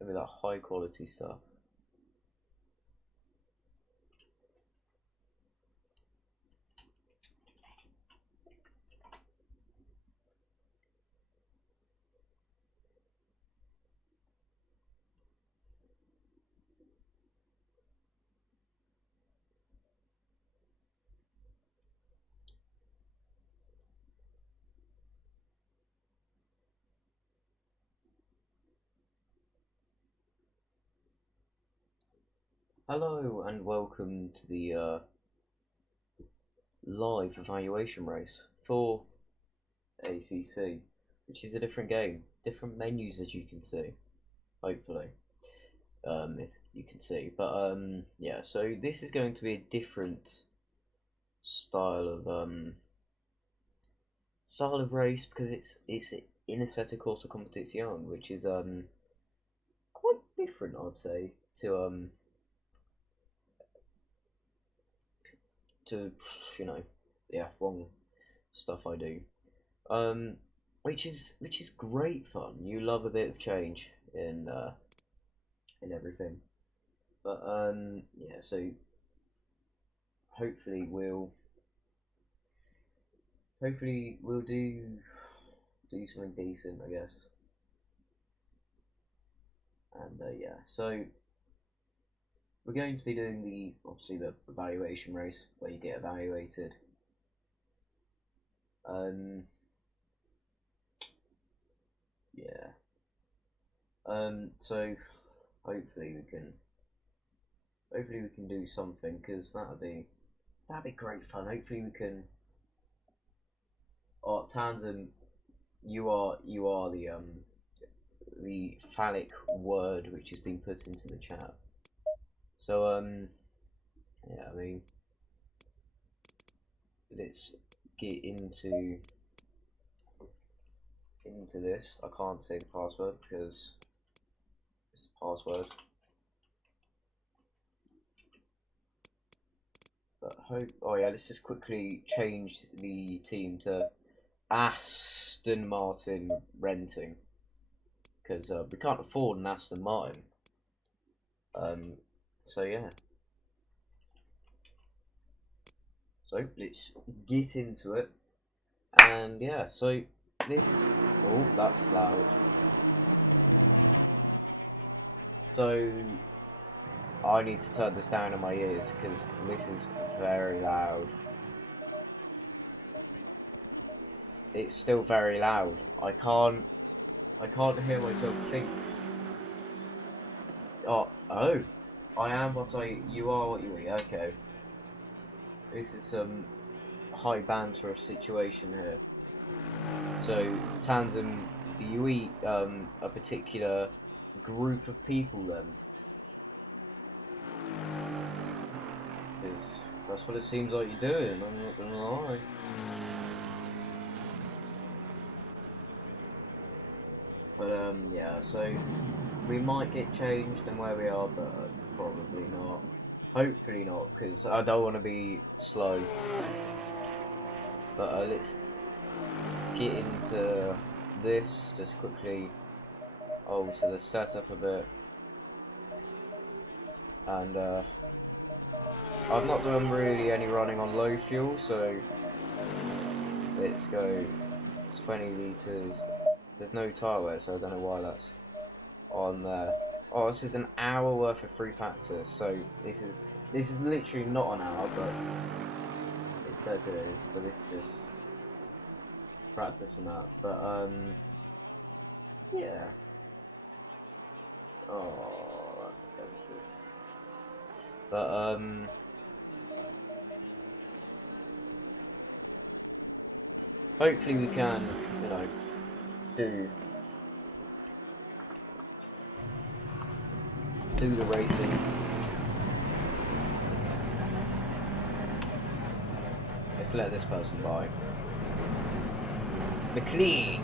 Maybe that high quality stuff. Hello and welcome to the live evaluation race for ACC, which is a different game, different menus as you can see, hopefully, if you can see. But yeah, so this is going to be a different style of race because it's in a set of course of competition, which is quite different, I'd say, to the F1 stuff I do, which is great fun. You love a bit of change in everything, but yeah. So hopefully we'll do something decent, I guess. And yeah, so we're going to be doing obviously the evaluation race where you get evaluated. Yeah. So hopefully we can do something, because that'd be great fun. Hopefully we can. Oh, Tanzan, you are the phallic word which has been put into the chat. So yeah, I mean, let's get into this. I can't say the password because it's the password. But oh yeah, let's just quickly change the team to Aston Martin renting, because we can't afford an Aston Martin. So yeah. So let's get into it. And yeah, so this. Oh, that's loud. So I need to turn this down in my ears because this is very loud. It's still very loud. I can't hear myself think. Oh, I am what you are what you eat. Okay. This is some high banter situation here. So, Tanzan, do you eat a particular group of people then? Because that's what it seems like you're doing, I'm not gonna lie. But yeah, so we might get changed in where we are, but probably not. Hopefully not, because I don't want to be slow. But let's get into this just quickly. Alter the setup a bit. And I've not done really any running on low fuel, so let's go 20 litres. There's no tyre wear, so I don't know why that's on there. Oh, this is an hour worth of free practice, so this is literally not an hour, but it says it is. But this is just practice and that. But yeah. Oh, that's offensive. But hopefully we can, do the racing. Let's let this person by. McLean!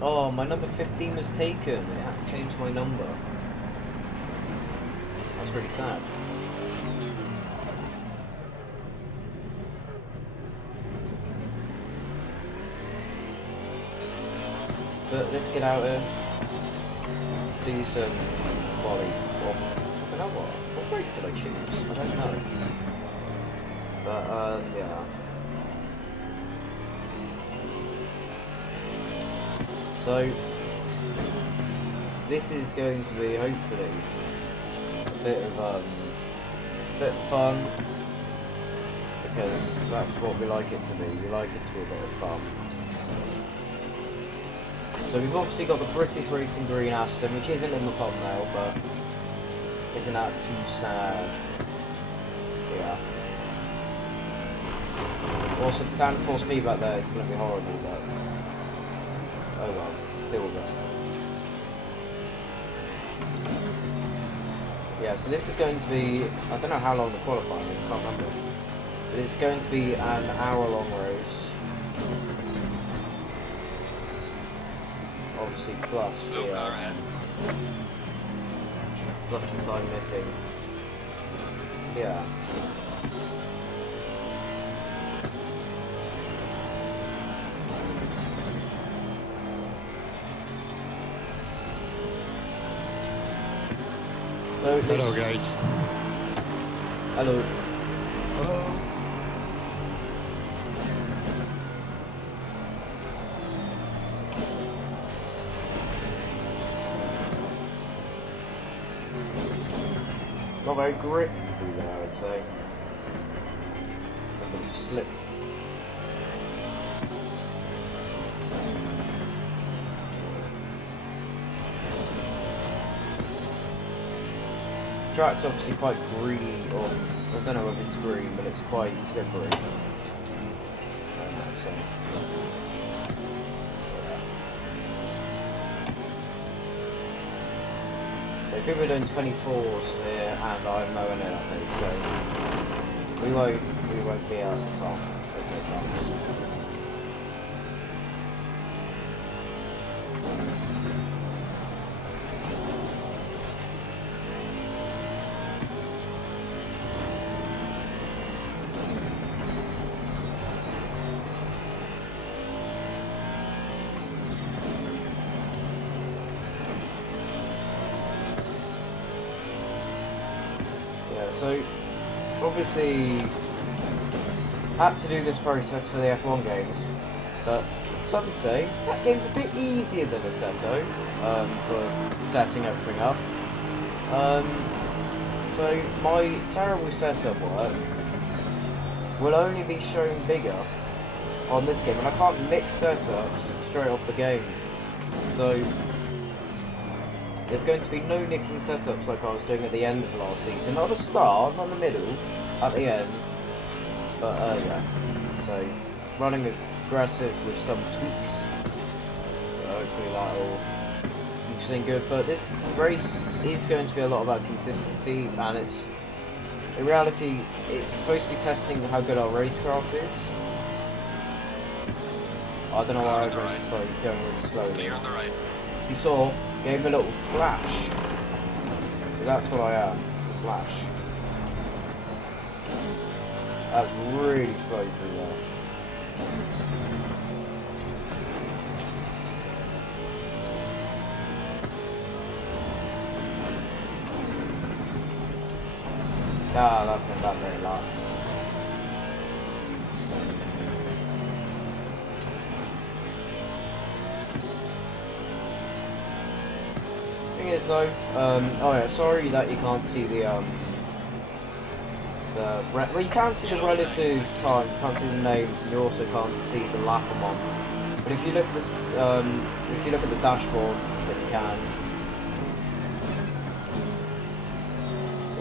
Oh, my number 15 was taken. I have to change my number. That's really sad. But let's get out here. do some quality. Well, I don't know what brakes did I choose? I don't know. But yeah. So this is going to be hopefully a bit of fun, because that's what we like it to be. We like it to be a bit of fun. So we've obviously got the British Racing Green Aston, which isn't in the thumbnail, but isn't that too sad? Yeah. Also, the sound force feedback there is going to be horrible, but oh well, deal with it. Yeah, so this is going to be, I don't know how long the qualifying is, I can't remember. But it's going to be an hour-long race. Obviously, plus the time missing. Yeah. So hello guys. Hello. Hello. Not very grippy through there, I would say. A little slip. Track's obviously quite greeny, or I don't know if it's green, but it's quite slippery. So. So people are doing 24s here, and I'm mowing it up here, so we won't be out at the top. There's no chance. So, obviously, had to do this process for the F1 games, but some say that game's a bit easier than Assetto for setting everything up. So, my terrible setup work will only be shown bigger on this game, and I can't mix setups straight off the game. So, there's going to be no nicking setups like I was doing at the end of last season. Not the start, not the middle, at the end. But yeah. So, running aggressive with some tweaks. Hopefully that'll keep something good. But this race is going to be a lot about consistency, and it's, in reality, it's supposed to be testing how good our racecraft is. I don't know why I was going really slowly. If you saw, gave him a little flash. That's what I am, the flash. That's really slow through there. Ah, that's not that very loud. Thing is though, oh yeah, sorry that you can't see the well, you can see the relative times, you can't see the names, and you also can't see the lap I'm on. But if you look at this, if you look at the dashboard, then you can.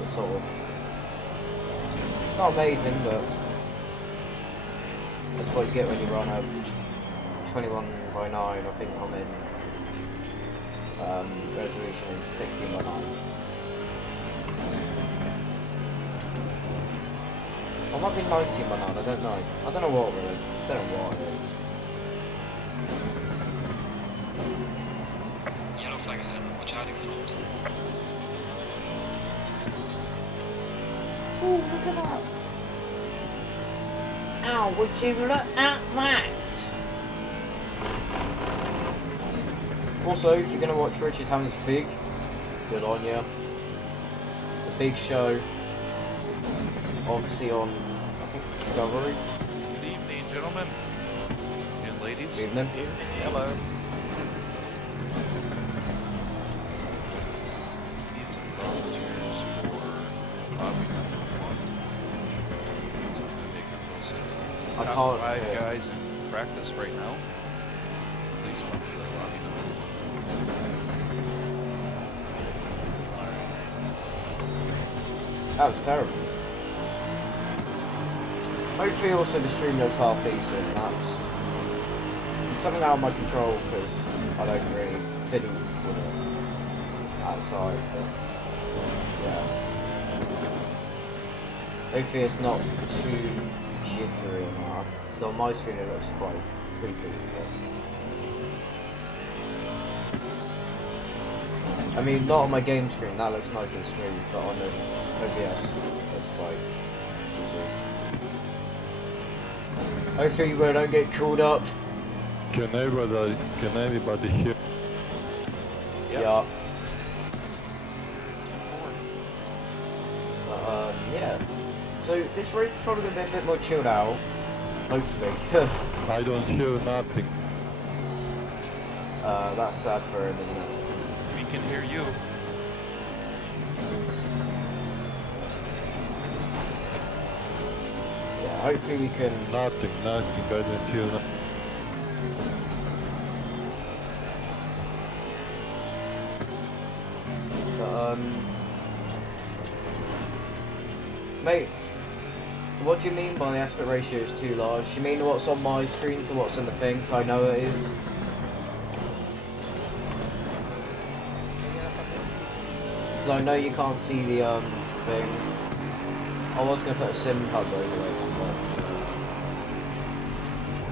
It's sort of, it's not amazing, but that's what you get when you run a 21/9. I think I'm in resolution into 16/9. I might be 19/9, I don't know. I don't know what really. I don't know what it is. Yellow flag ahead, watch out in front. Oh, look at that! Ow, would you look at that? Also, if you're going to watch Richard Hammond's Pig, Good on you. It's a big show. Obviously on, I think it's Discovery. Good evening, gentlemen and ladies. Good evening. Hello. Need some volunteers for lobby number 1. So I'm gonna make it real simple. I Top can't 5 hear. guys in practice right now. Please come to the lobby number 1. Alright. That was terrible. Hopefully also the stream looks half decent. That's it's something out of my control because I don't really fiddle with it outside. But yeah. Hopefully it's not too jittery enough. On my screen it looks quite creepy. But I mean, not on my game screen. That looks nice and smooth, but on the OBS it looks quite jittery. Hopefully we don't get called up. Can anybody hear? Yep. Yeah. Yeah. So this race is probably going to be a bit more chilled out. Hopefully. I don't hear nothing. That's sad for him, isn't it? We can hear you. Yeah, hopefully we can... Nothing. I don't hear nothing. Mate, what do you mean by the aspect ratio is too large? Do you mean what's on my screen to what's on the thing, so I know it is? Because I know you can't see the thing. I was going to put a sim pad over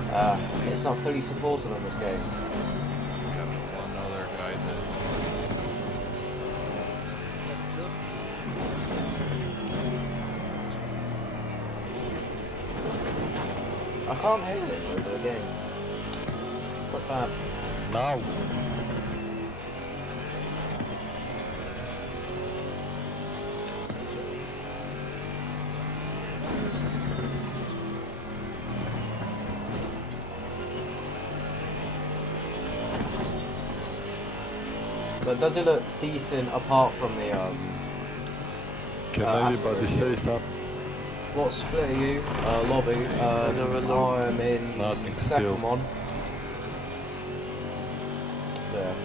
but it's not fully supported on this game. We got one other guy that's I can't hear it over the game. It's quite bad. Now. But does it look decent apart from the Can anybody say something? what split are you? Lobby. I'm in Nothing second still. one. There.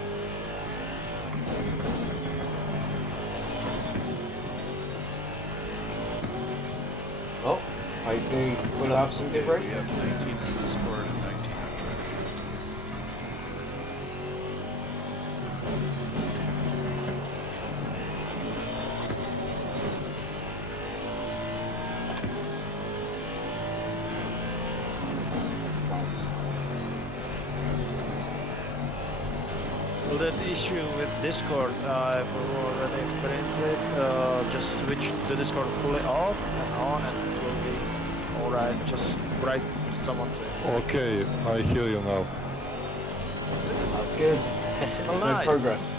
Oh, hopefully we'll have some good we racing. have 19 in Discord and 19 on Twitter. Nice. Well, that issue with Discord, I've already experienced it. Just switch the Discord fully off and on, and it will be alright. Just write someone to. Okay, I hear you now. That's good. Oh, No nice. progress.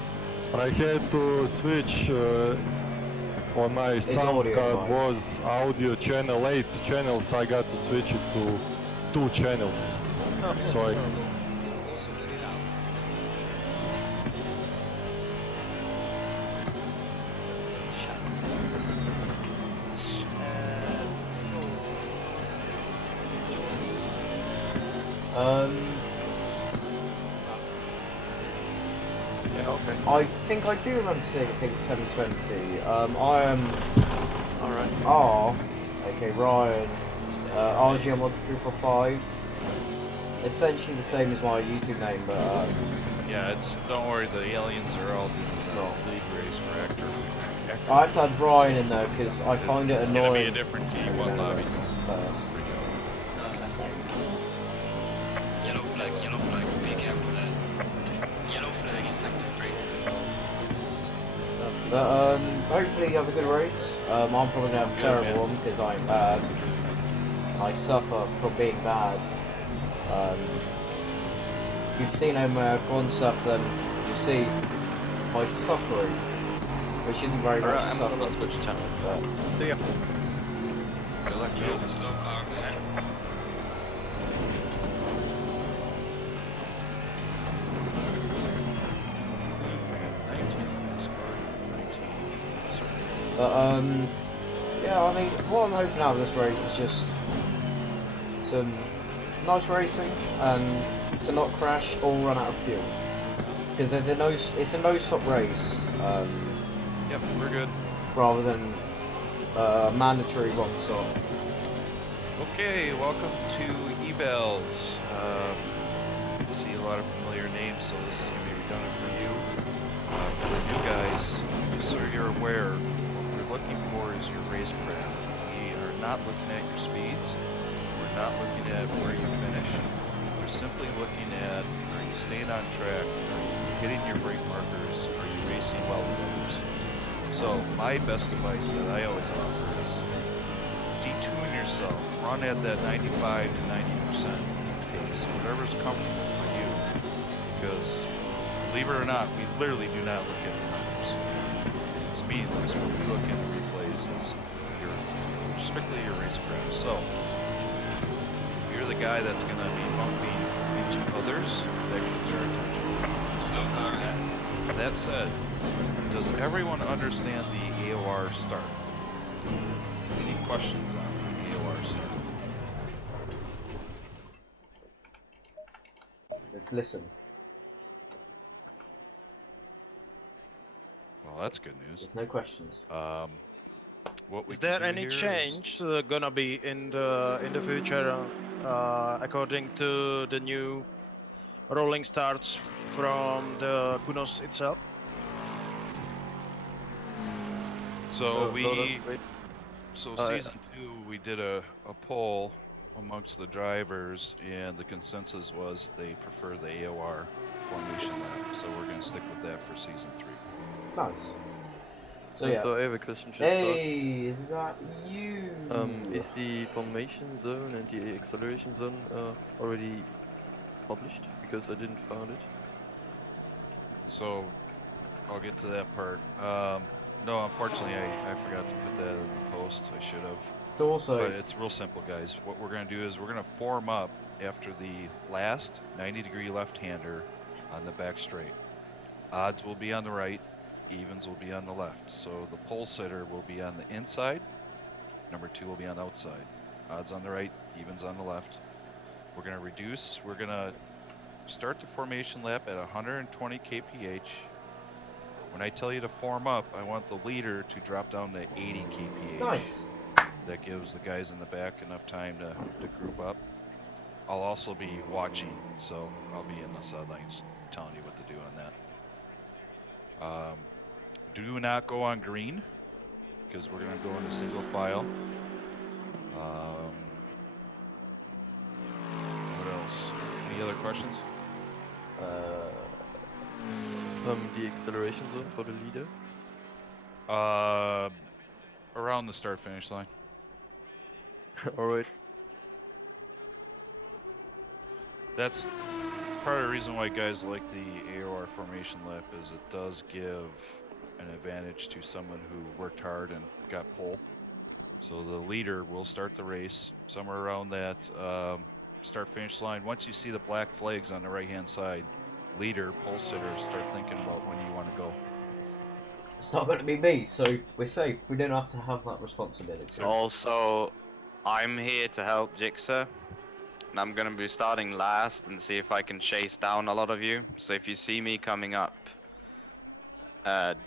I had to switch on my sound audio card device. was audio channel 8 channels. I got to switch it to 2 channels. So I Yeah, okay. I think I do remember seeing a pink 720. I am Alright. R. Okay, Ryan. RGM12345. Essentially the same as my YouTube name, but Yeah, it's, don't worry, the aliens are all doing It's the not. league race for actor. I had to add Ryan in there because I find it It's gonna be a annoying. different team, one lobby. First. Yellow flag, be careful there. Yellow flag in sector 3. But hopefully you have a good race. I'm probably gonna have a terrible one because I'm bad. I suffer from being bad. You've seen him if one suffer, then you see my suffering. We shouldn't very much Alright, I'm gonna suffer. switch channels there. See ya. Good luck, There's Joe. a slow car up ahead. I got 19 on this card, 19. Sorry. But yeah, I mean, what I'm hoping out of this race is just some nice racing and to not crash or run out of fuel. Because it's a no-stop race, Yep, we're good. rather than mandatory one stop. Okay, welcome to Evals. I see a lot of familiar names, so this is going to be redundant for you. For the new guys, just so you're aware, what we're looking for is your racecraft. We are not looking at your speeds. We're not looking at where you finish. We're simply looking at, are you staying on track? Are you hitting your brake markers? Are you racing well with others? So my best advice that I always offer is detune yourself. Run at that 95 to 90% pace, whatever's comfortable for you. Because, believe it or not, we literally do not look at the numbers. Speed is what we look at the replays is strictly your racecraft. So, if you're the guy that's going to be bumping into others, that gets our attention. Slow car ahead. That said, does everyone understand the AOR start? Any questions on the AOR start? Let's listen. Well, that's good news. There's no questions. What we Is can there do any here is- change gonna be in the future according to the new rolling starts from the Kunos itself? So Loader, wait. season 2 we did a poll amongst the drivers, and the consensus was they prefer the AOR formation lap. So we're going to stick with that for season 3. Nice. So yeah. So I have a question. Should start. Hey, is that you? Is the formation zone and the acceleration zone already published? Because I didn't find it. So I'll get to that part. No, unfortunately, I forgot to put that in the post. I should have. So also, But it's real simple, guys. What we're going to do is we're going to form up after the last 90-degree left-hander on the back straight. Odds will be on the right, evens will be on the left. So the pole sitter will be on the inside, number 2 will be on the outside. Odds on the right, evens on the left. We're going to reduce, we're going to start the formation lap at 120 kph. When I tell you to form up, I want the leader to drop down to 80 kph. nice. That gives the guys in the back enough time to group up. I'll also be watching, so I'll be in the sidelines telling you what to do on that. Do not go on green, because we're going to go into single file. What else? Any other questions? The acceleration zone for the leader. Around the start finish line. Alright. That's part of the reason why guys like the AOR formation lap is it does give an advantage to someone who worked hard and got pole. So the leader will start the race somewhere around that start finish line. Once you see the black flags on the right hand side, leader, pole sitter, start thinking about when you want to go. It's not going to be me, so we're safe. We don't have to have that responsibility. Also, I'm here to help Jigsaw, and I'm gonna be starting last and see if I can chase down a lot of you. So if you see me coming up,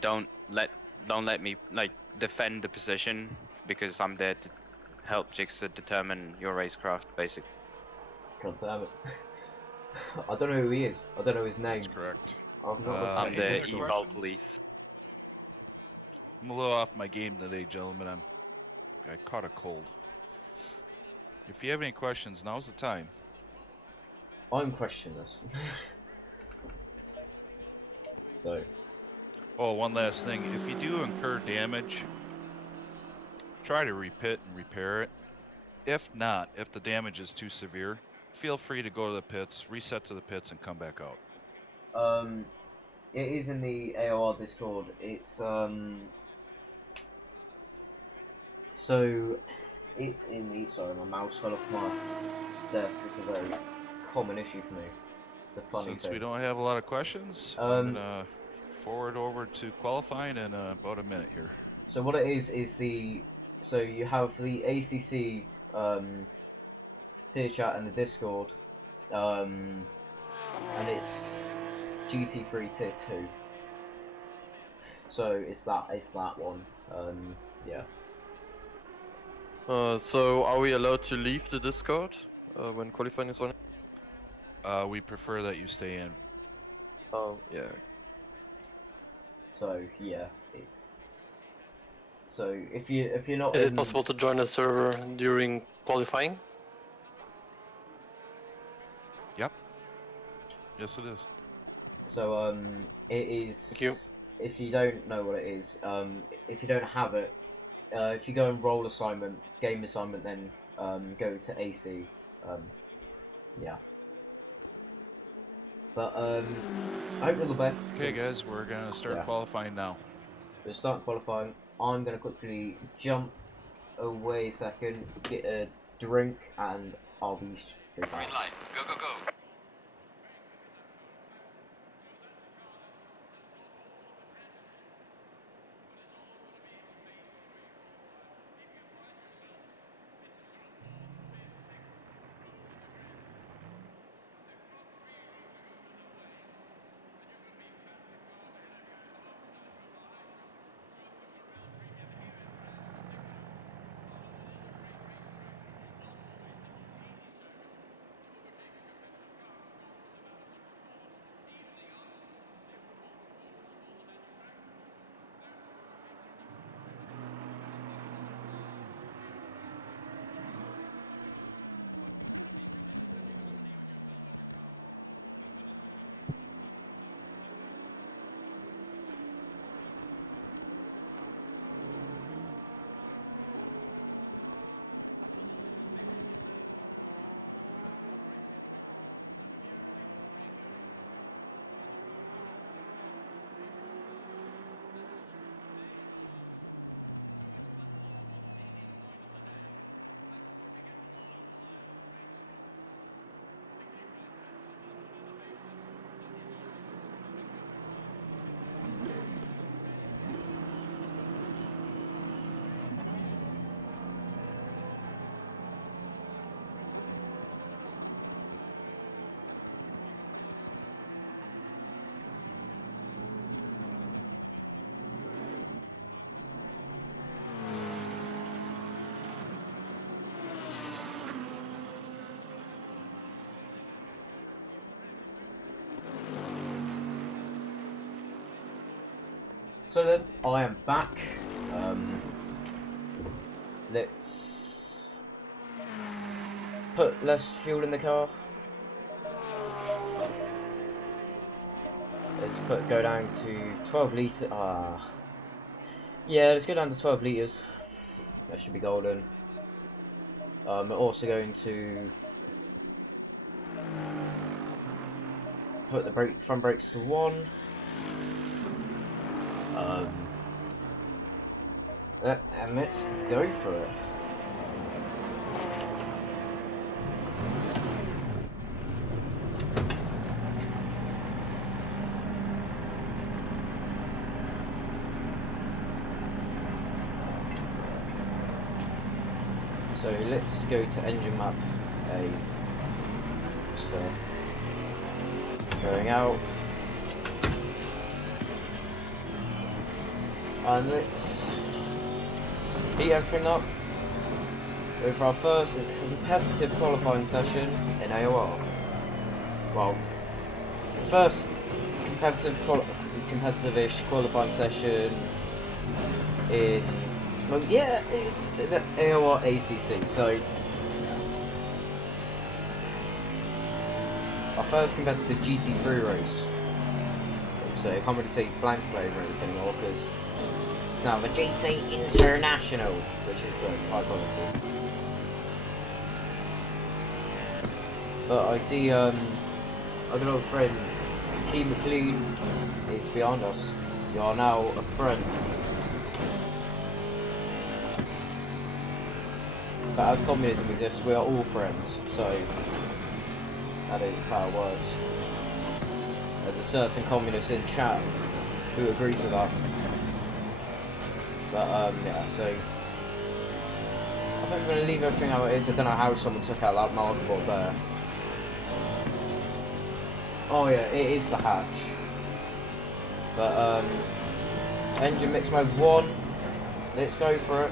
don't let me defend the position, because I'm there to help Jigsaw determine your racecraft, basically. God damn it. I don't know who he is. I don't know his name. That's correct. I've not looked I'm at the his any Discord. eval questions? police. I'm a little off my game today, gentlemen. I caught a cold. If you have any questions, now's the time. I'm questionless. So, Oh, one last thing. If you do incur damage, try to repit and repair it. If not, if the damage is too severe, feel free to go to the pits, reset to the pits, and come back out. it is in the AOR Discord. It's so it's in the. Sorry, my mouse fell off my desk. It's a very common issue for me. It's a funny Since thing. we don't have a lot of questions, I'm gonna forward over to qualifying in about a minute here. So what it is the so you have the ACC tier chat and the Discord, and it's GT3 tier 2. So it's that one. Yeah. So are we allowed to leave the Discord when qualifying is on? We prefer that you stay in. Oh, yeah. So yeah, it's so if you're not Is in, it possible to join a server during qualifying? Yep. Yes, it is. so it is. Thank you. If you don't know what it is, if you don't have it, if you go and roll assignment, game assignment, then go to AC. Yeah. But I hope you're the best. Okay, guys, we're gonna start yeah. qualifying now. We'll start qualifying. I'm gonna quickly jump away a second, get a drink, and I'll be straight back. Green light. Go, go, go. So then, I am back. Let's put less fuel in the car. Let's go down to 12 litre. Yeah, let's go down to 12 litres. That should be golden. We're also going to put the front brakes to 1. And let's go for it. So let's go to engine map A. So going out. And let's heat everything up with our first competitive qualifying session in AOR. Well, first competitive-ish qualifying session in, well, yeah, it's the AOR ACC. So our first competitive GT3 race. So I can't really say blank play race anymore because it's now the GT International, which is good, high quality. But I see, I've got an old friend T McLean is behind us. You are now a friend. But as communism exists, we are all friends, so that is how it works. There's certain communists in chat who agrees with that. But yeah, so I think I'm going to leave everything how it is. I don't know how someone took out that marker board there. Oh yeah, it is the hatch. But engine mix mode 1. Let's go for it.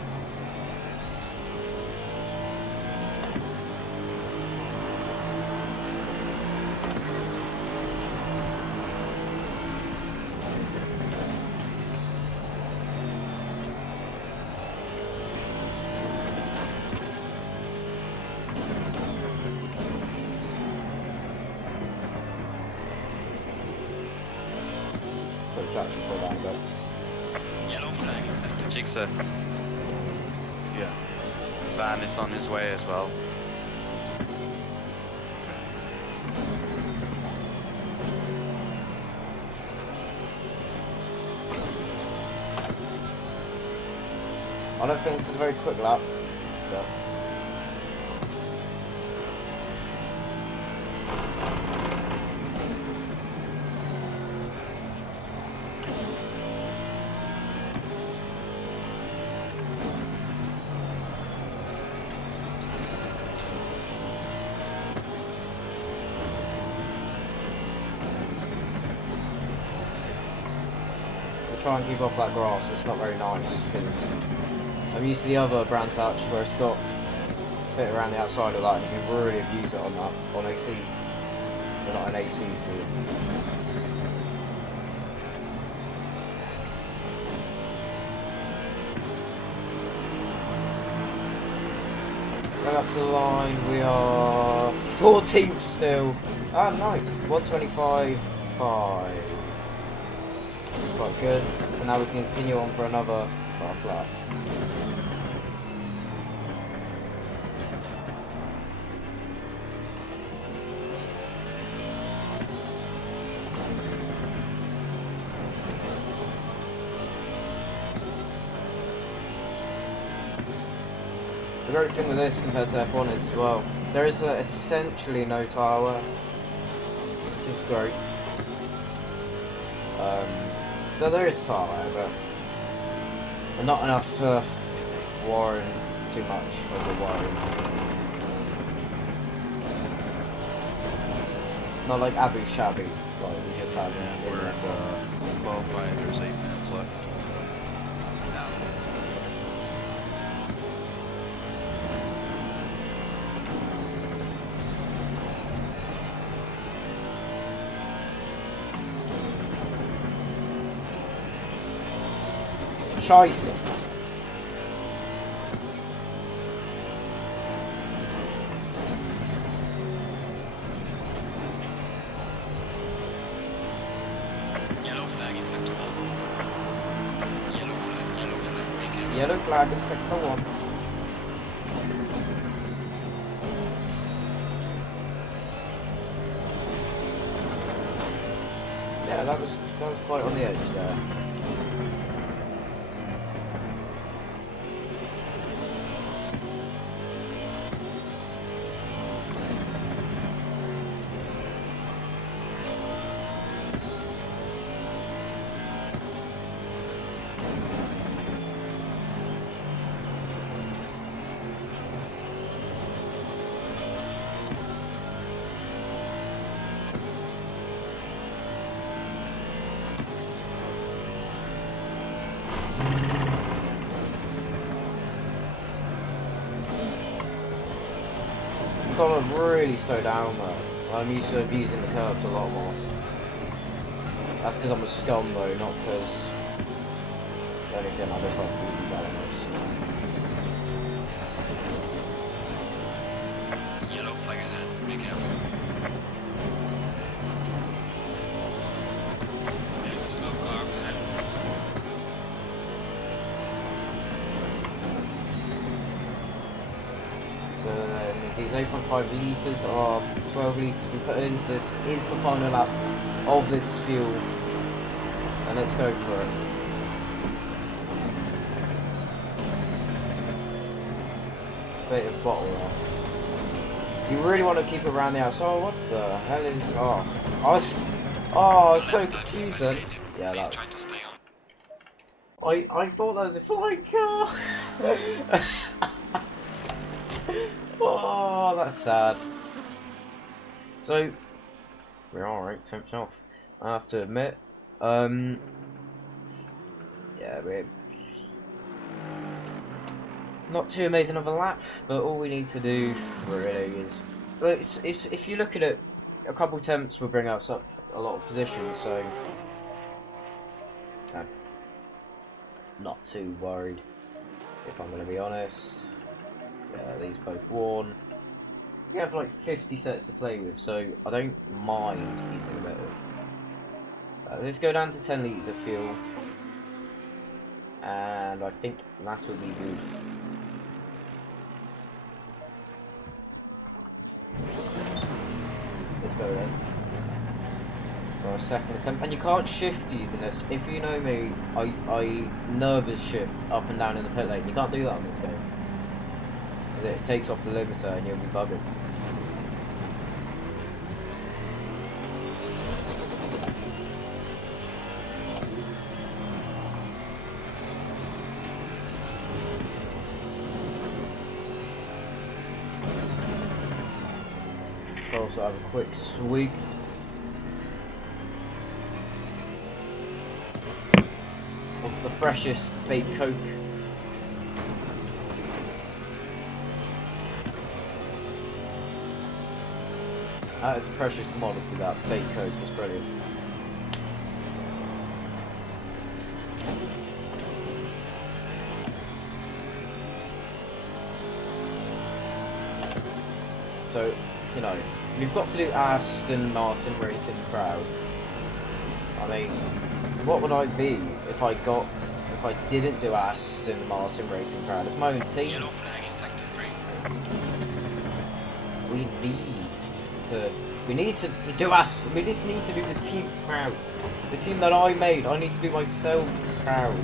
Traction pull down a bit. Yellow flag in sector. Jigsaw, Yeah. van is on his way as well. I don't think this is a very quick lap. So. Try and keep off that grass. It's not very nice because I'm used to the other brands hatch where it's got a bit around the outside of that and you can really abuse it on that, on AC, but not an ACC. Going up to the line, we are 14th still. Ah, no, 125.5. It's quite good, and now we can continue on for another last lap. The great thing with this compared to F1 is as well, there is essentially no tyre wear, which is great. So there is tyre wear, but not enough to warrant too much of the wiring. Not like Abu Shabby, like we just had. And we're at qualifying, there's 8 minutes left. Scheiße. Yellow flag in sector 1. Yellow flag, be careful. Yellow flag in sector 1. Yeah, that was quite on the edge there. Gotta really slow down though. I'm used to abusing the curves a lot more. That's because I'm a scum though, not because anything. I just like beating balance. Yellow flag ahead, be careful. There's a slow car ahead. So then these 8.5 litres or 12 litres we put into this is the final lap of this fuel. And let's go for it. Bit of bottle there. You really want to keep it around the outside. Oh, what the hell is... Oh, I was so confused then. Yeah, Please that try was... to stay on. I thought that was a flying car. Oh, that's sad. So, we're alright, 10th off. I have to admit. Yeah, we're not too amazing of a lap, but all we need to do really is... But it's if you look at it, a couple attempts will bring us up a lot of positions, so... I'm not too worried, if I'm going to be honest. Yeah, these both won. We have like 50 sets to play with, so I don't mind using a bit of... let's go down to 10 litres of fuel. And I think that will be good. Let's go then. For a second attempt. And you can't shift using this. If you know me, I nervous shift up and down in the pit lane. You can't do that on this game. It takes off the limiter and you'll be buggered. Also have a quick sweep. Of the freshest fake Coke. It's a precious commodity, that fake Coke is brilliant. So, you know, we've got to do Aston Martin Racing Proud. I mean, what would I be if I didn't do Aston Martin Racing Proud? It's my own team. Yellow flag in sector 3. We need to do us. We just need to do the team proud. The team that I made. I need to do myself proud.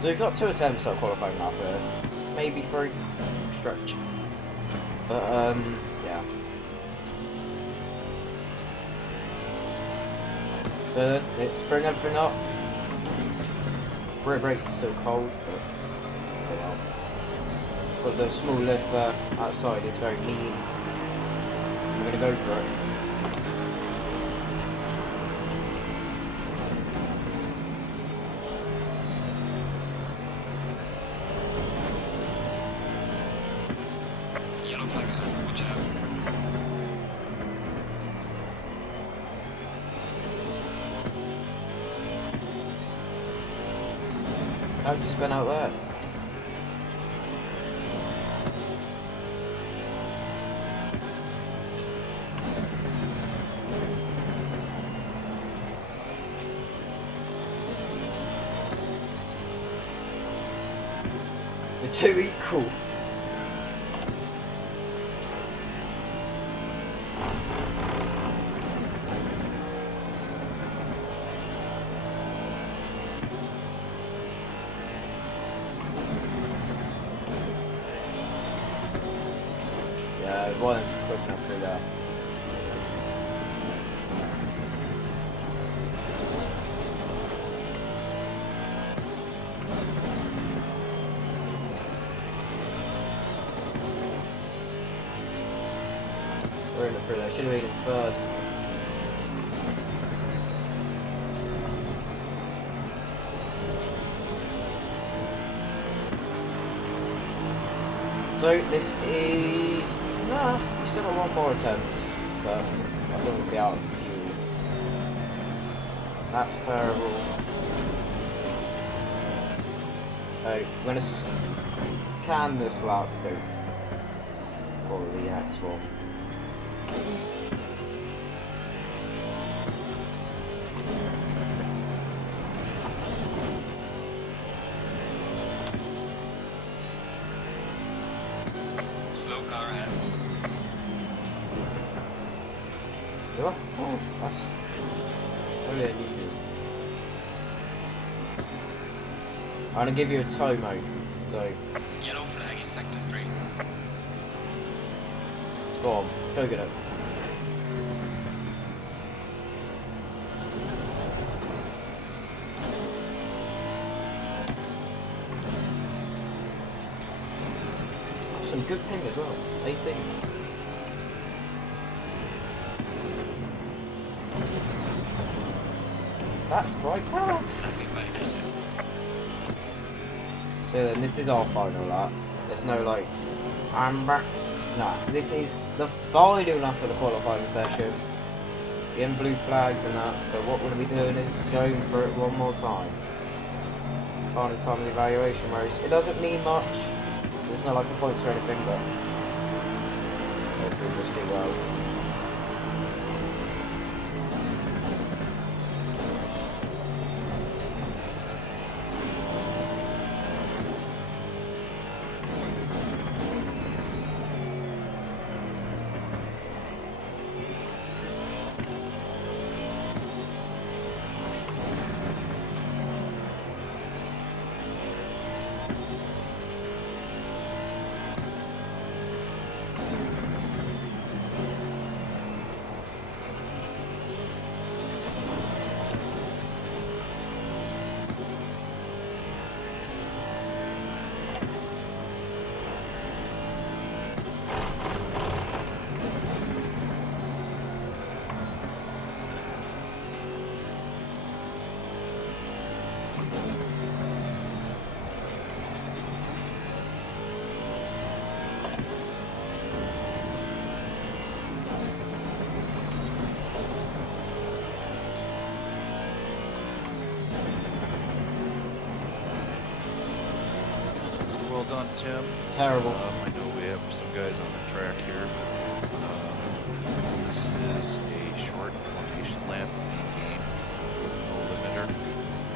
So we've got 2 attempts at qualifying lap here. Maybe 3. Stretch. But yeah. But let's bring everything up. Rear brakes are still cold, but oh well. But the small lift outside is very mean. I'm gonna go for it. Yellow flag ahead. Watch out. How'd you spin out there? They're too equal. Yeah, it wasn't quick enough through there. We're in it through there. Should have been in third. So this is we still got 1 more attempt, but I think we'll be out of fuel. That's terrible. So we're gonna can this lap go for the next one. Slow car ahead. Yeah? Oh, that's really unusual. I'm gonna give you a tow mode, so Yellow flag in sector 3. go on, go get it. Some good ping as well, 18. That's quite fast. Traffic validated. So then this is our final lap. There's no like, I'm back. Nah, this is the final lap of the qualifying session. Getting blue flags and that, but what we're going to be doing is just going for it one more time. Final time of the evaluation race. It doesn't mean much. There's no like for points or anything, but hopefully we'll just do well. So well done, Tim. Terrible. I know we have some guys on the track here, but this is a short formation lap main game, no limiter.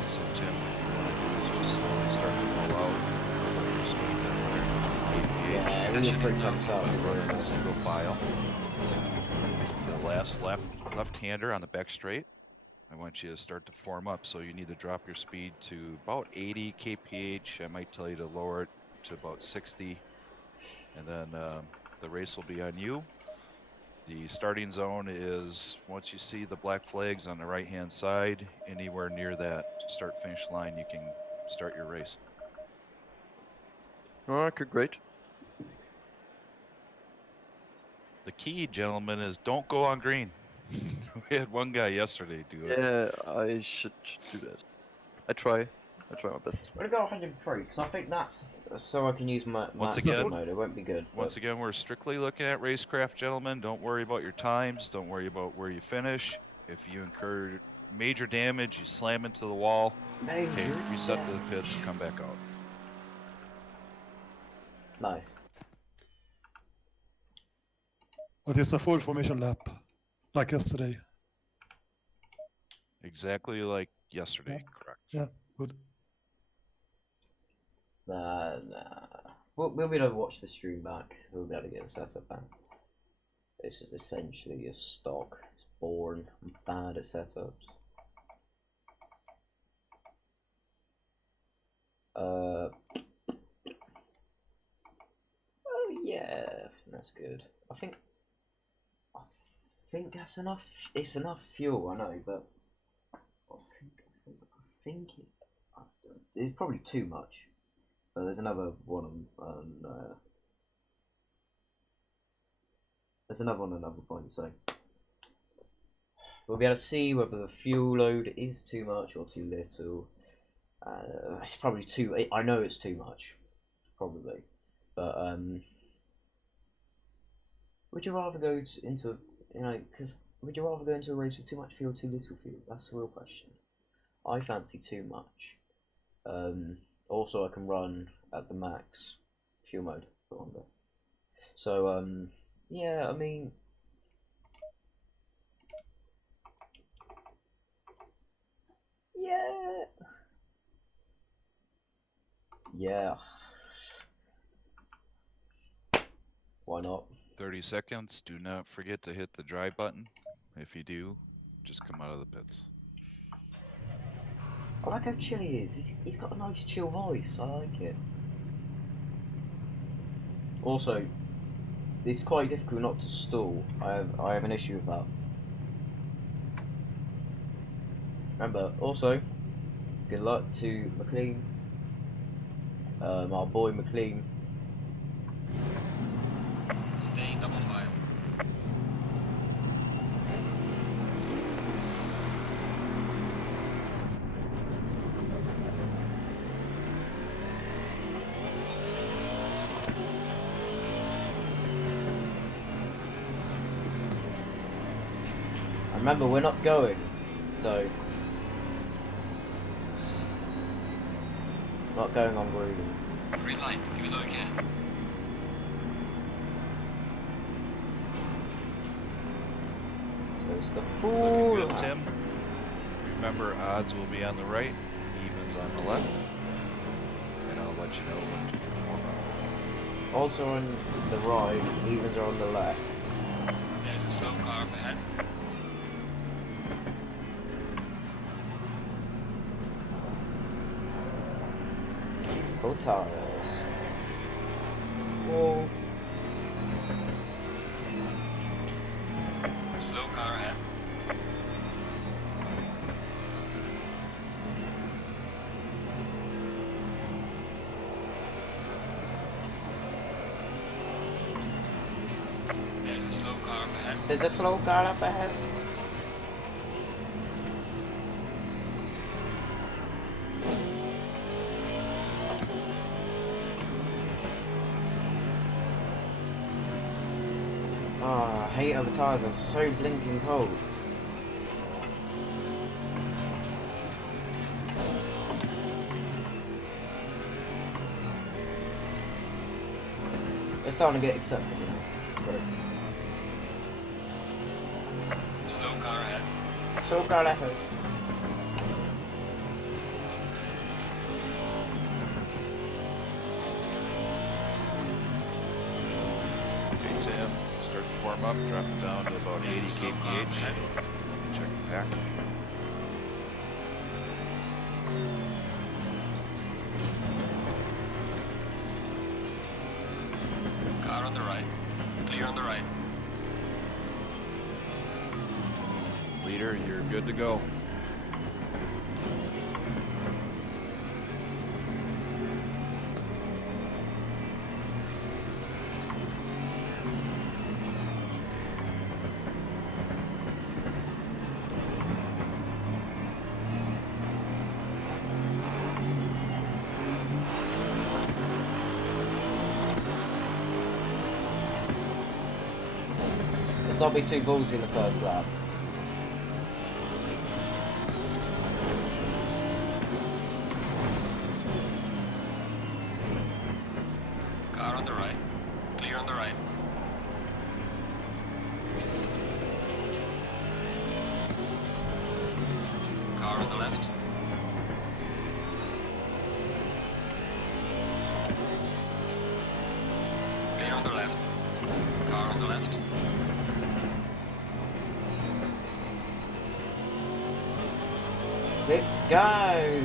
So Tim, what you want to do is just slowly start to roll out, lower your speed to 180 Yeah, kph. we were 3 times out. But run in a single file. The last left-hander on the back straight, I want you to start to form up, so you need to drop your speed to about 80 kph. I might tell you to lower it to about 60, and then the race will be on you. The starting zone is, once you see the black flags on the right-hand side, anywhere near that start-finish line, you can start your race. Okay, great. The key, gentlemen, is don't go on green. We had one guy yesterday do it. Yeah, I should do that. I try my best. We're gonna go 103 because I think that's so I can use my Once system again- mode. It won't be good. Once but- again, we're strictly looking at racecraft, gentlemen. Don't worry about your times. Don't worry about where you finish. If you incur major damage, you slam into the wall. Okay, Major reset to the pits and come back out. Nice. But it's a full formation lap, like yesterday. Exactly like yesterday, correct. Yeah, good. Nah. We'll be able to watch the stream back. We'll be able to get it set up back. It's essentially a stock. It's boring. I'm bad at setups. Oh yeah, that's good. I think that's enough. It's enough fuel, I know, but I think it's probably too much. But there's another one on there's another one on another point, so we'll be able to see whether the fuel load is too much or too little. It's probably too. I know it's too much, probably, but would you rather go into because would you rather go into a race with too much fuel, too little fuel? That's the real question. I fancy too much. Also, I can run at the max fuel mode for longer. So yeah, I mean. Yeah. Yeah. Why not? 30 seconds. Do not forget to hit the dry button. If you do, just come out of the pits. I like how chill he is. He's got a nice chill voice. I like it. Also, it's quite difficult not to stall. I have an issue with that. Remember, also, good luck to McLean. Our boy McLean. Stay double file. And remember, we're not going, so not going on Gruden. Green light, give it okay. So it's the Looking full. good, Tim. Remember, odds will be on the right, evens on the left. And I'll let you know when to perform out. Odds are on the right, evens are on the left. There's a slow car up ahead. Full tires. Whoa. Slow car ahead. There's a slow car up ahead. There's a slow car up ahead. Ah, I hate how the tires are so blinking cold. It's starting to get acceptable now. Great. Slow car ahead. Slow car ahead. Okay, Tim, start to warm up, drop it down to about 80 There's a slow car up kph. ahead. Check the pack. Car on the right. Clear on the right. Leader, you're good to go. Let's not be too ballsy in the first lap. Car on the right. Clear on the right. Car on the left. Clear on the left. Car on the left. Let's go!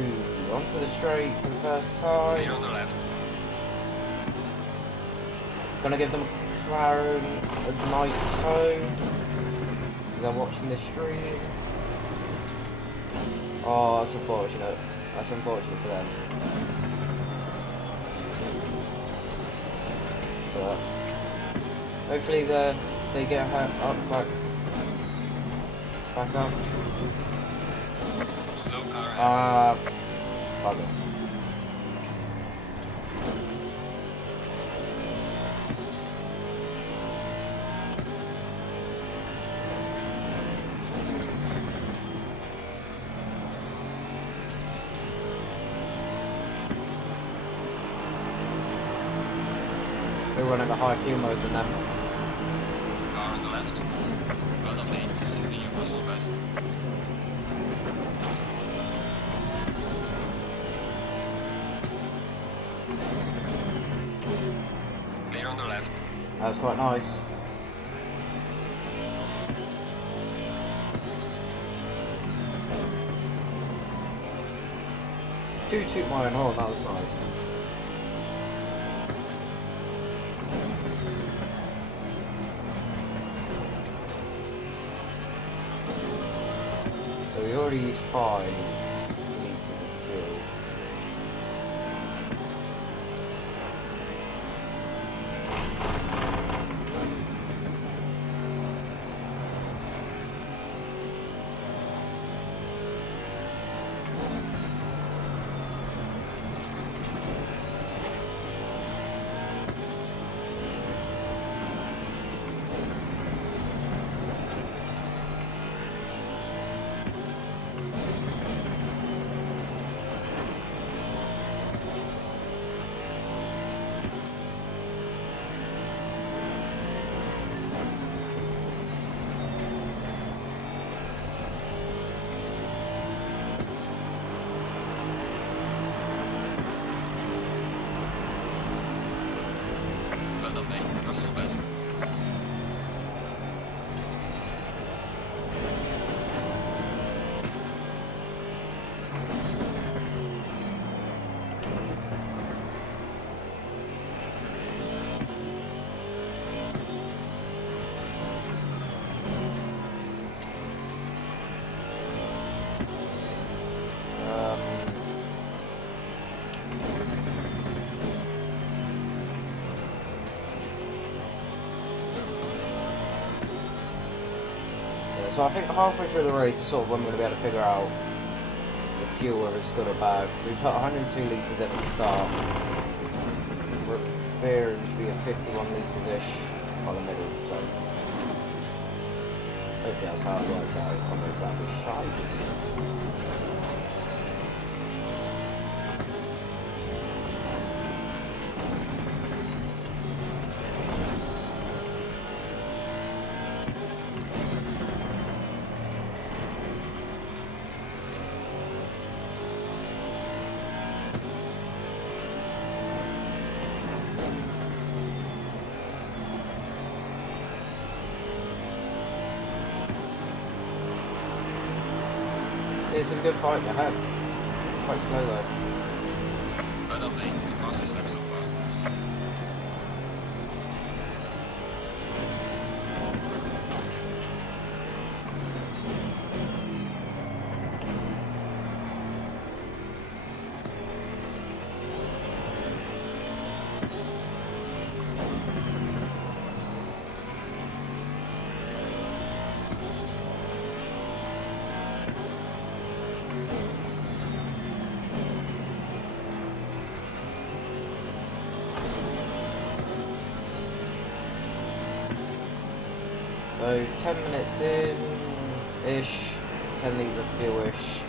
Onto the straight for the first time. Clear on the left. Gonna give them a McLaren a nice toe. They're watching the stream. Oh, that's unfortunate. That's unfortunate for them. But hopefully they get up back up. Slow car ahead. Bugger. We're running a high fuel mode than them. Car on the left. Well done, mate. This has been your muscle best. Clear on the left. That was quite nice. Toot my own horn, that was nice. So we already used 5 litres of fuel. Well done, mate. That's not bad. So I think halfway through the race is sort of when we're going to be able to figure out the fuel, whether it's good or bad. So we put 102 litres in at the start. We're fearing to be at 51 litres-ish by the middle, so hopefully that's how it works out. Otherwise that'd be shite. It's a good fight ahead. Quite slow though. Well done, mate. The fastest lap so far. So 10 minutes in-ish, 10 litres of fuel-ish.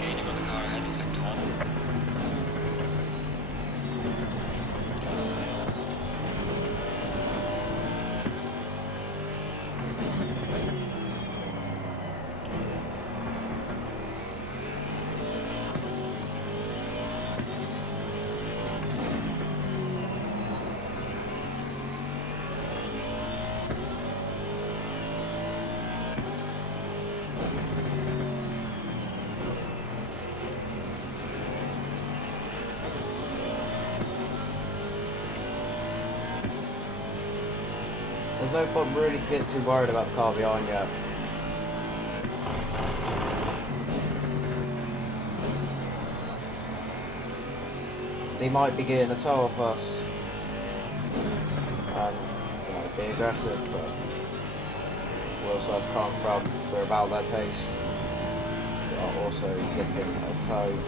Gaining on the car ahead in sector 1. There's no point really to get too worried about the car behind yet. He might be getting a tow off us. And, you know, be aggressive, but we also have come from, we're about their pace. We are also getting a tow.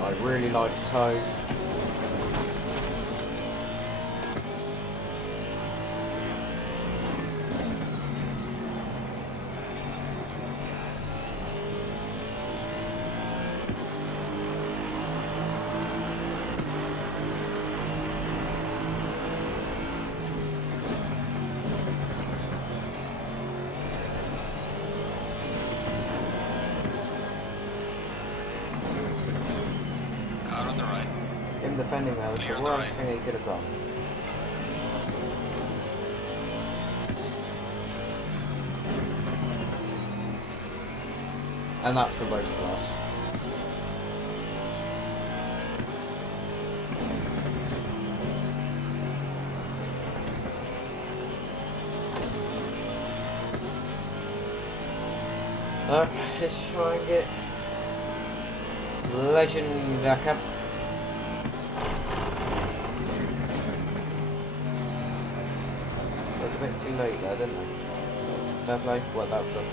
I really like tow. Car on the right. Him defending there was the Clear worst line. thing he could have done. And that's for both of us. Let's try and get Legend back up. Looked a bit too late there, didn't they? Fair play, what about them?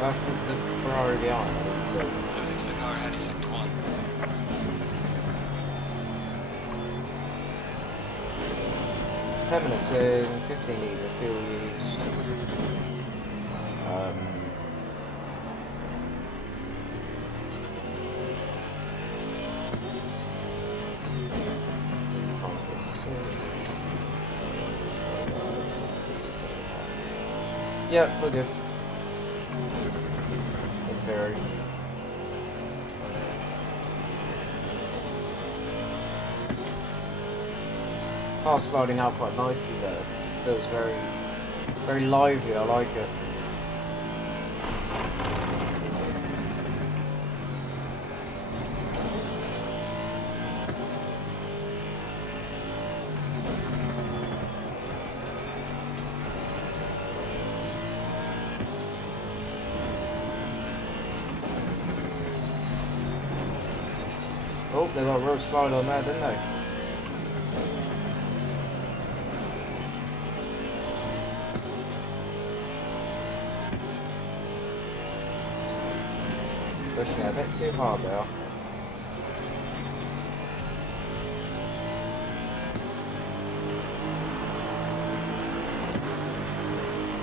Back into the Ferrari behind, I didn't see. Losing to the car heading sector 1. $10 in, 15 litre fuel used. Yeah, we're good. In theory. Car's sliding out quite nicely there. Feels very, very lively. I like it. Oh, they got a real slide on there, didn't they? Pushing it a bit too hard there.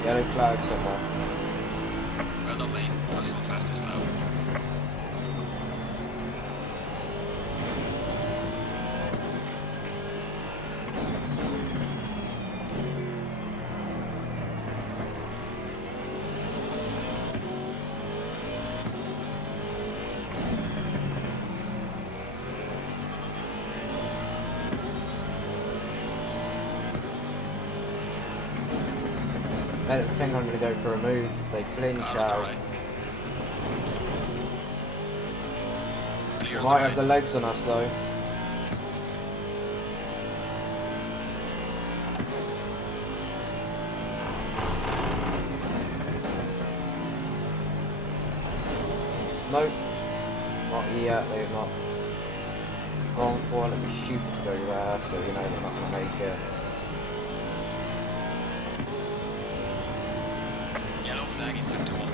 Yellow flag somewhere. Well done, mate. That's on fastest lap. I think I'm going to go for a move. They flinch Car on the out. right. Clear on Might the have the right. legs on us though. Nope. Not yet, they've not gone for it. It'd be stupid to go there, so you know they're not going to make it. Yellow flag in sector 1.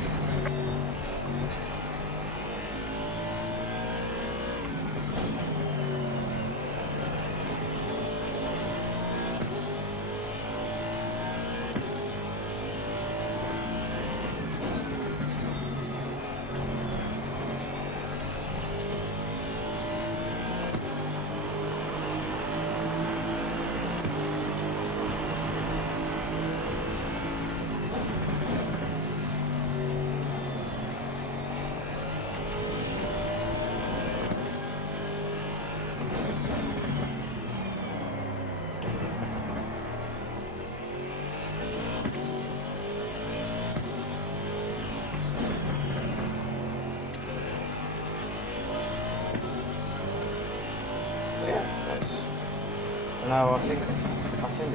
No, I think we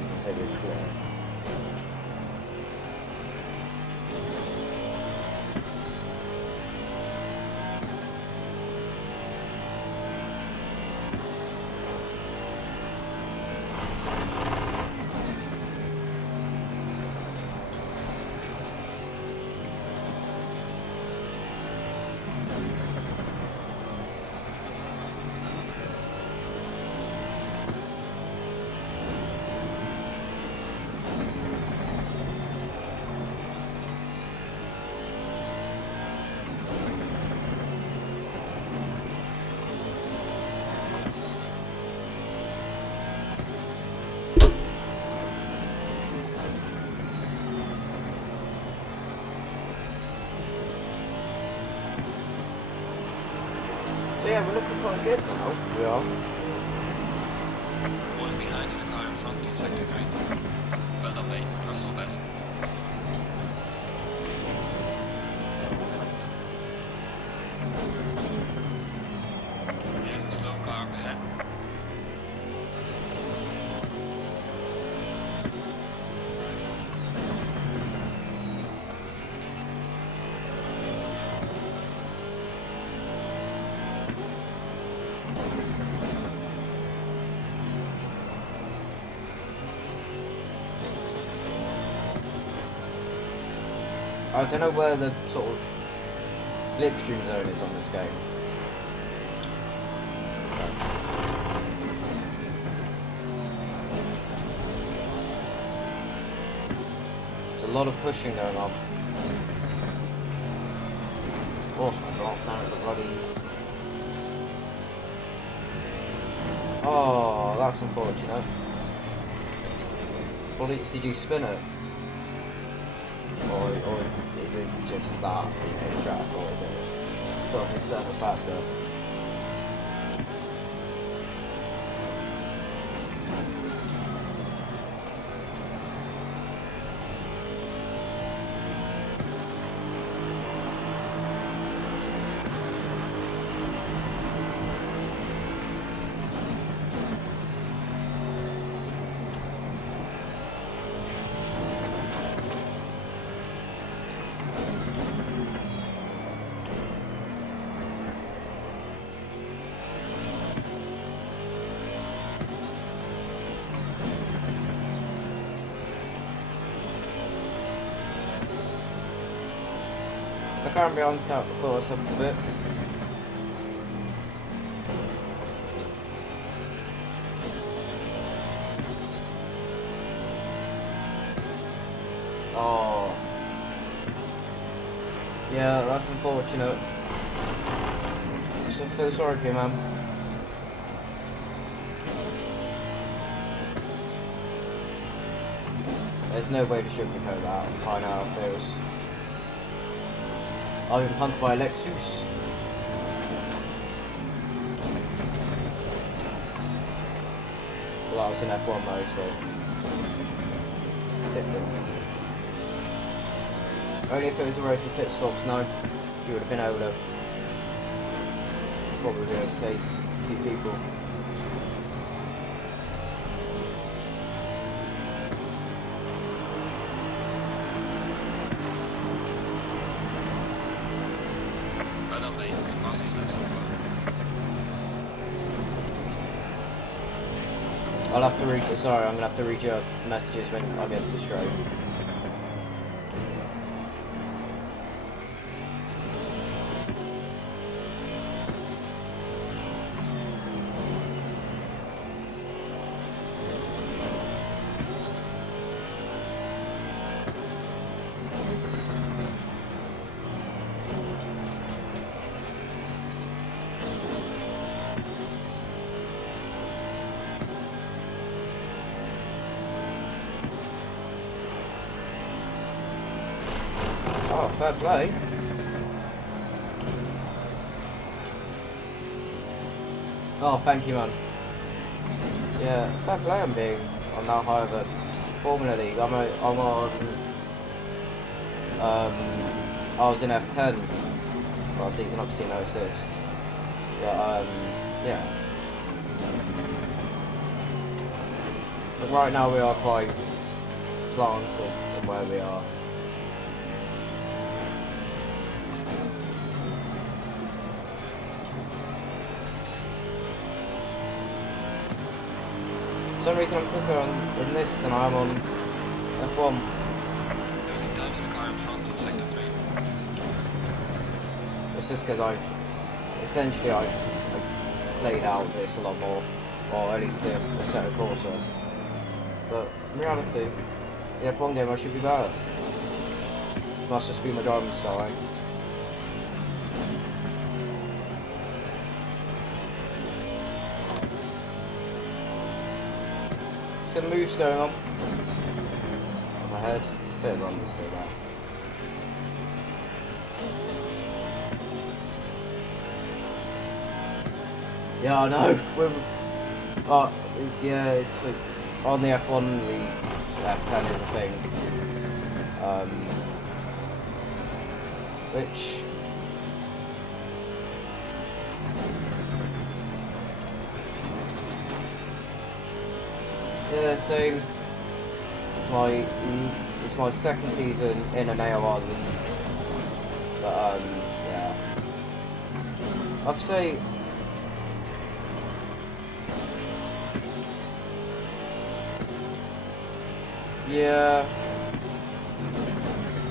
can say we're clear. So yeah, we're looking quite good now. We are. Falling behind to the car in front in sector 3. Well done, mate. Personal best. There's a slow car up ahead. I don't know where the sort of slipstream zone is on this game. There's a lot of pushing going on. Oh, I dropped down at the bloody... Oh, that's unfortunate. Did you spin it? Or is it just that in the track, or is it sort of a certain factor? The car beyond's cut the course up a bit. Oh. Yeah, that's unfortunate. I feel sorry for you, man. There's no way to sugarcoat that. I know how it feels. I've been punted by Lexus. Well, I was in F1 mode, so different. Only if it was a race of pit stops, no. You would have been able to probably overtake a few people. Well done, mate. The fastest lap so far. I'll have to read. Sorry, I'm gonna have to read your messages when I get to the straight. Oh, fair play. Oh, thank you, man. Yeah, fair play on being on that high of a Formula League. I'm on. I was in F10 last season, obviously no assist. But yeah. But right now we are quite planted in where we are. For some reason I'm quicker in this than I am on F1. Losing time to the car in front in sector 3. It's just because I've played out this a lot more, or at least a set of course on. But in reality, the F1 game I should be better. Must just be my driving style. Eh? Some moves going on my head. Bit of understeer that. Yeah, I know. Yeah, it's like, on the F1 league, F10 is a thing. Which yeah, same. It's my second season in an AOR league. But yeah, I'd say. Yeah,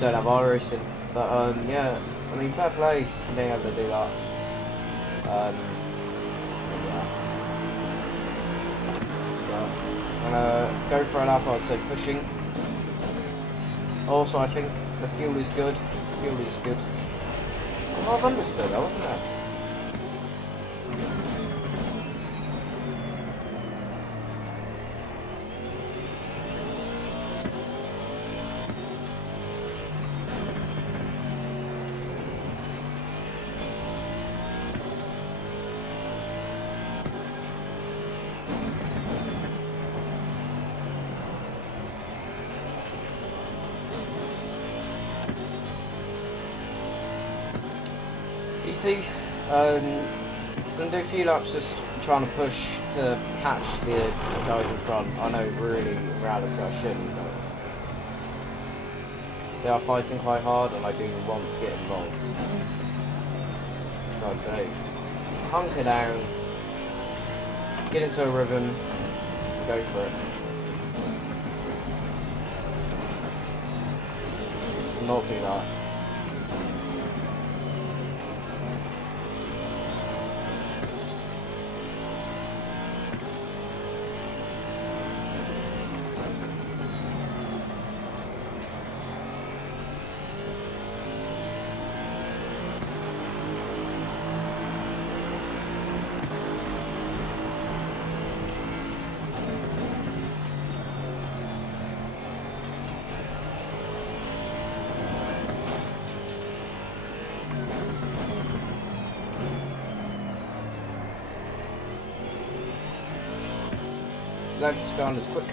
don't have iRacing, but yeah, I mean, fair play to being able to do that. Yeah. But I'm gonna go for a lap, I'd say pushing. Also, I think the fuel is good. Fuel is good. Well, I've understood that, wasn't it? You see, I'm going to do a few laps just trying to push to catch the guys in front. I know really, in reality, I shouldn't, but they are fighting quite hard and I do want to get involved. So I'd say, hunker down, get into a ribbon, and go for it. Not do that. Legs spawn is quick.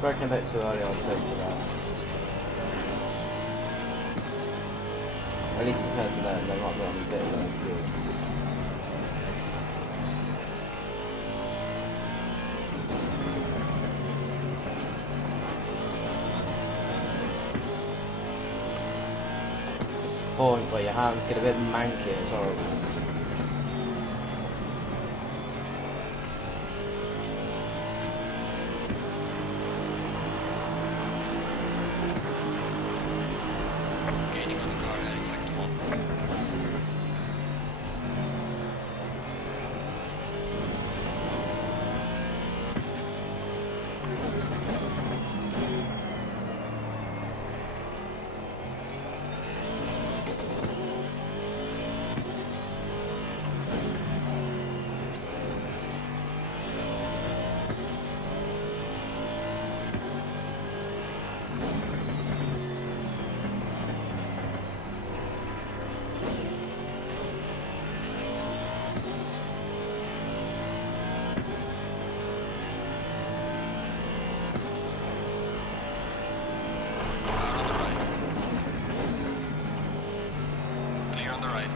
Braking a bit too early, I'd say, for that. At least compared to them, they might be on a bit low fuel. It's the point where your hands get a bit manky, it's horrible. Gaining on the car heading sector 1. Car on the right. Clear on the right.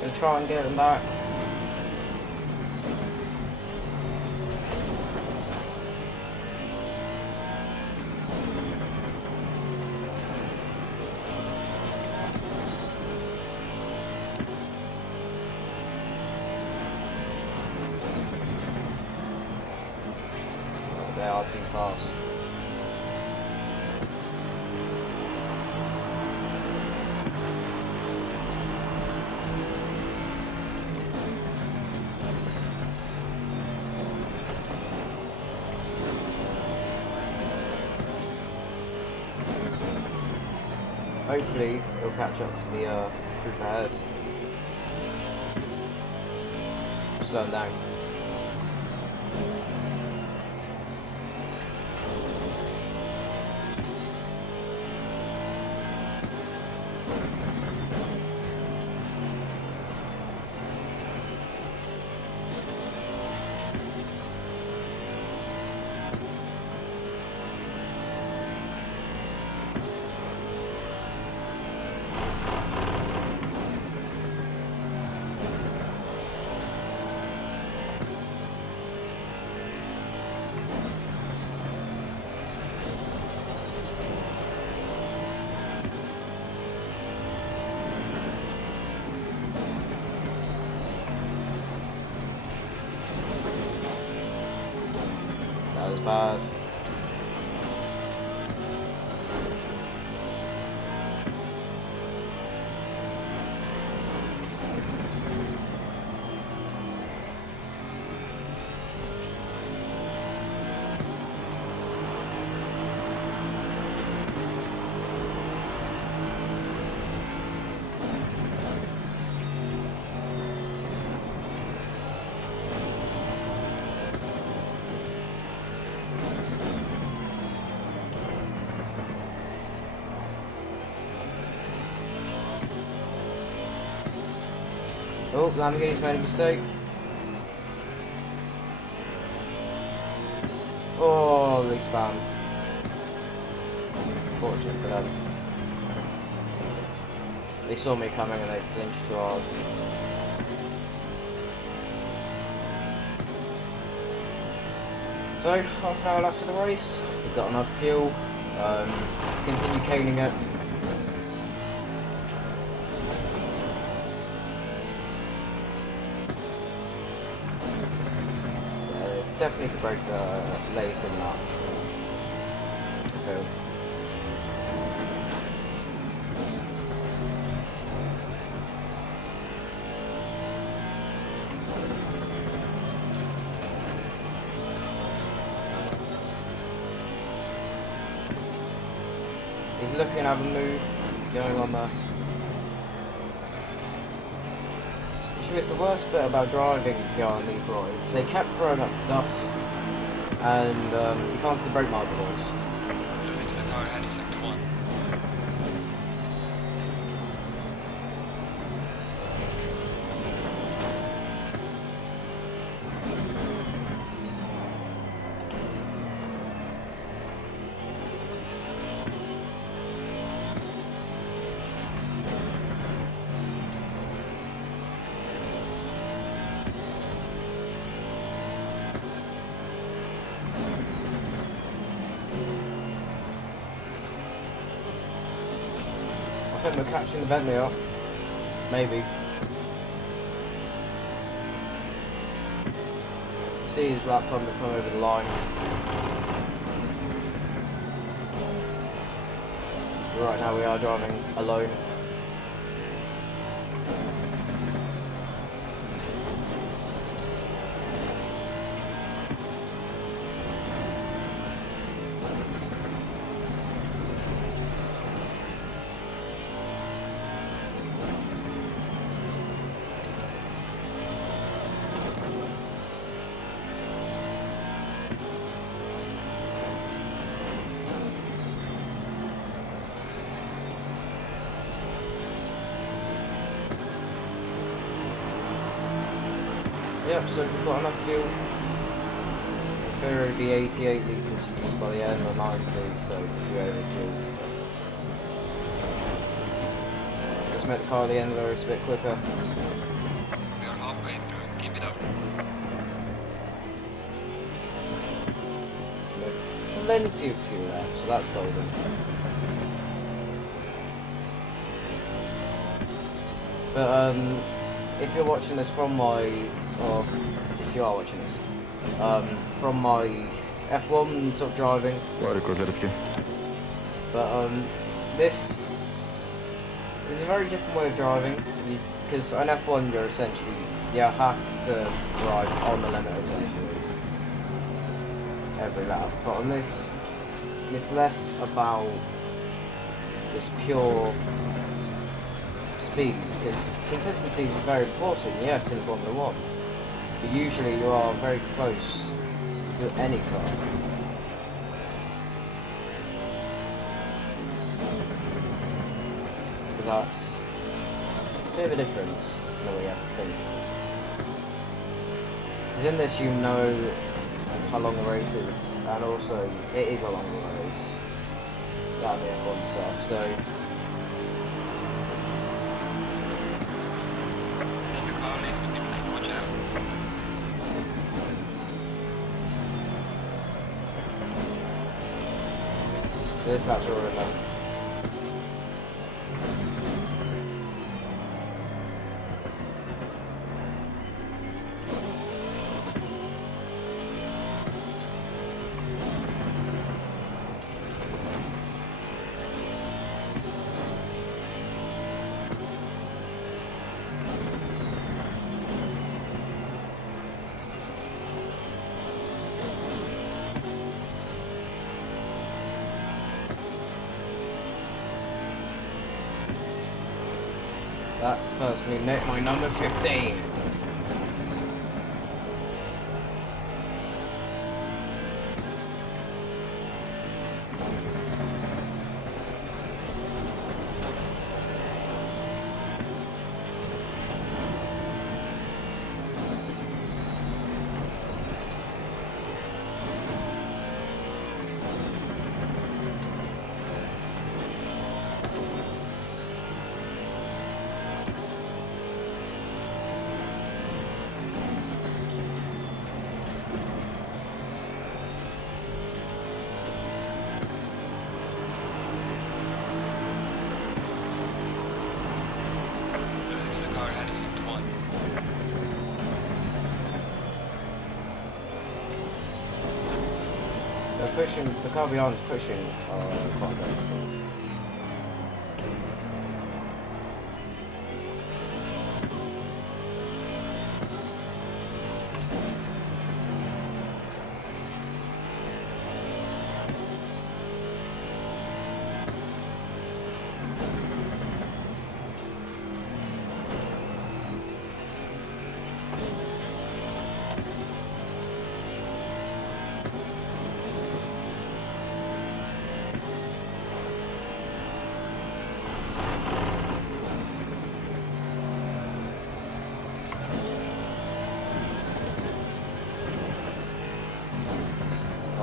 Gonna try and get them back. Oh, they are too fast. Hopefully, it'll catch up to the group ahead. Slow them down. That was bad. Oh, Lamborghini's made a mistake. Oh, they spam. Fortunate for them. They saw me coming and they flinched too hard. So, half an hour left of the race. We've got enough fuel. Continue caning it. Definitely could break the latest in that. Okay. He's looking to have a move going on there. It's the worst bit about driving on these lorries. They kept throwing up dust, and you can't see the brake markers. Losing to the car ahead is sector 1. I think we're catching the Bentley up. Maybe. See his lap time to come over the line. Right now we are driving alone. Yep, so we've got enough fuel. In theory, it'd be 88 litres used by the end, or 90, so we overfuel. Let's make the car the end loads a bit quicker. We are halfway through. Keep it up. Plenty of fuel left, so that's golden. But if you're watching this from my, or if you are watching this, from my F1 sort of driving. Sorry, Kozerski. But this is a very different way of driving, because on F1 you're essentially, you have to drive on the limit essentially every lap. But on this, it's less about this pure speed, because consistency is very important, yes, in Formula 1, but usually you are very close to any car. So that's a bit of a difference in the way you have to think. Because in this you know how long the race is, and also it is a longer race than the F1 stuff, so There's a car leaving the pit lane. Watch out. this lap's already done. That's personally my number 15. Losing to the car ahead of sector 1. They're pushing, the car behind is pushing quite a bit, so.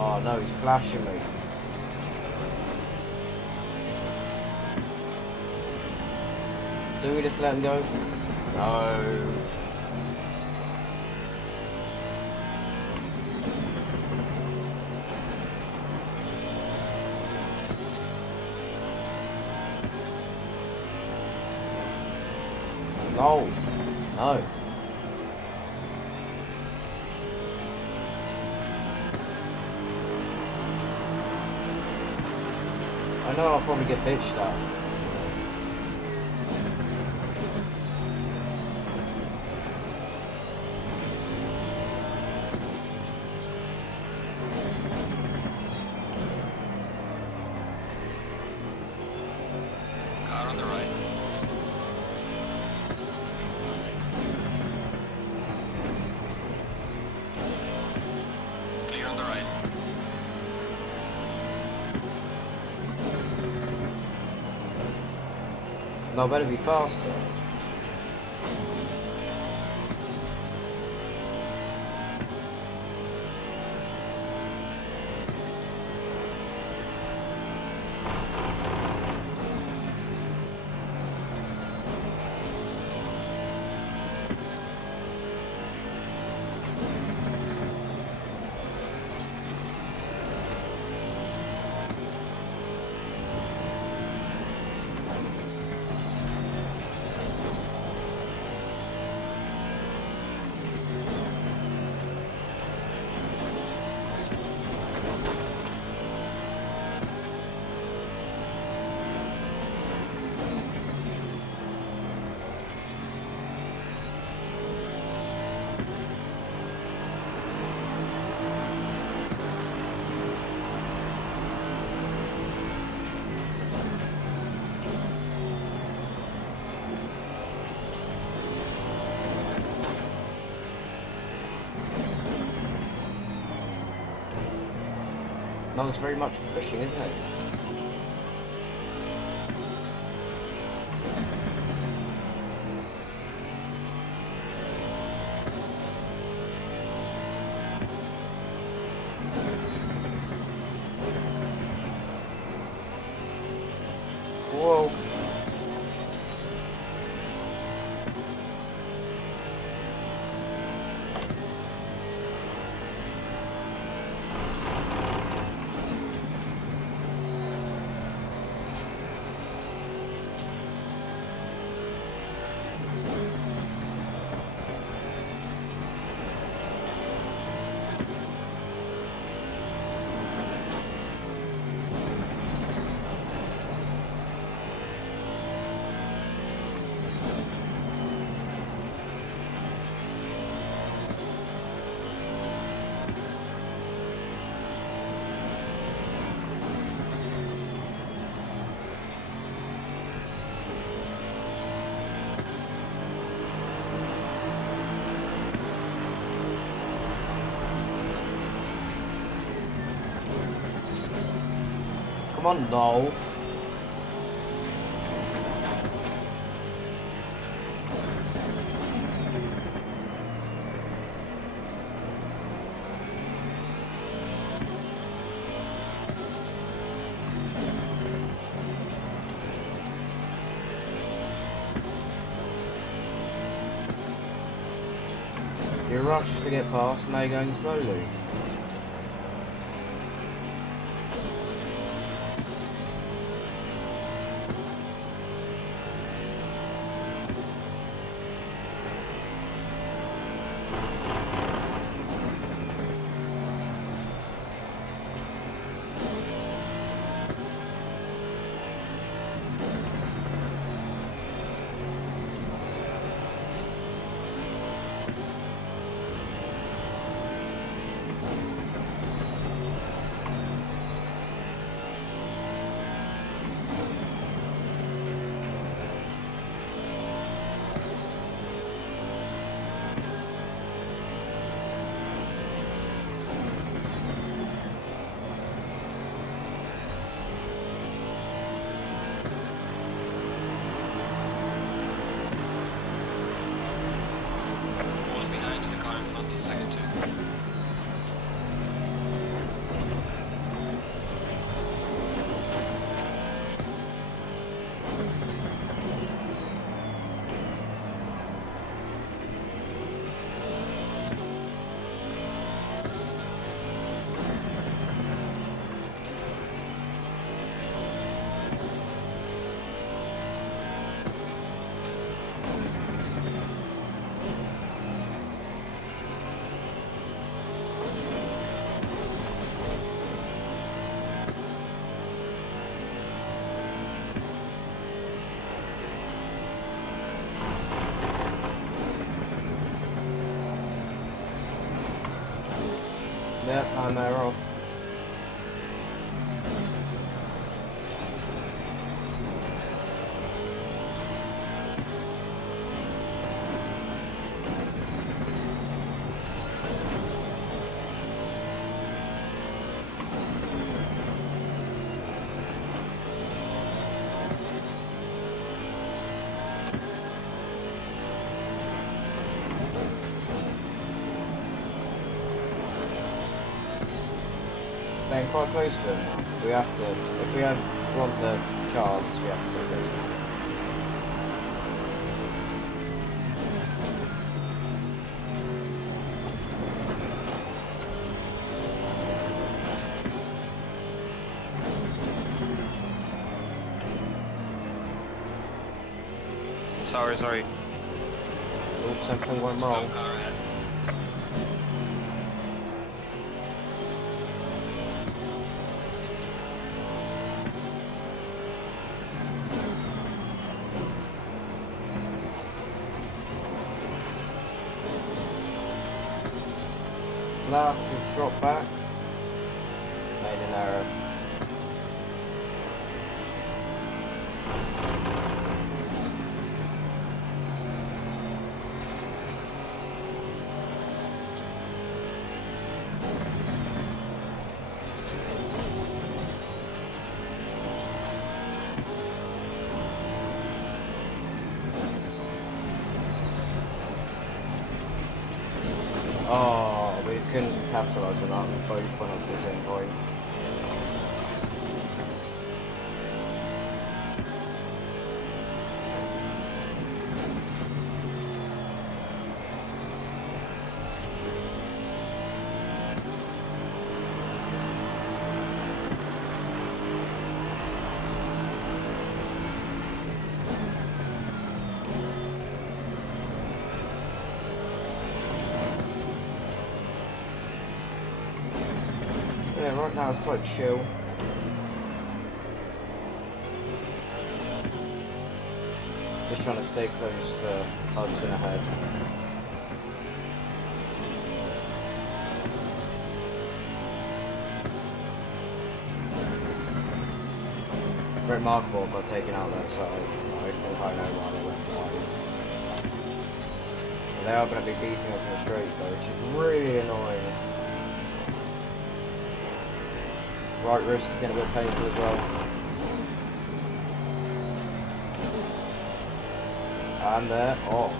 Oh no, he's flashing me. Do we just let him go? No. No. No. I know I'll probably get bitched at. Car on the right. Clear on the right. No, better be faster. Not very much pushing, isn't it? Whoa. Come on, Noel. You rushed to get past, and now you're going slowly. Falling behind the car in front in sector 2. Yep, I'm there off. Staying quite close to him now. We have to, if we want the chance, we have to stay close to him. Sorry. Oops, something went Slow wrong. car ahead. Last has dropped back. Made an error. couldn't capitalise on that, and both went up to the same point. Yeah, right now it's quite chill. Just trying to stay close to Hudson ahead. Remarkable got taken out that side. I think I know why they went wide. But they are going to be beating us in the straight though, which is really annoying. Right wrist is going to be painful as well. And they're off.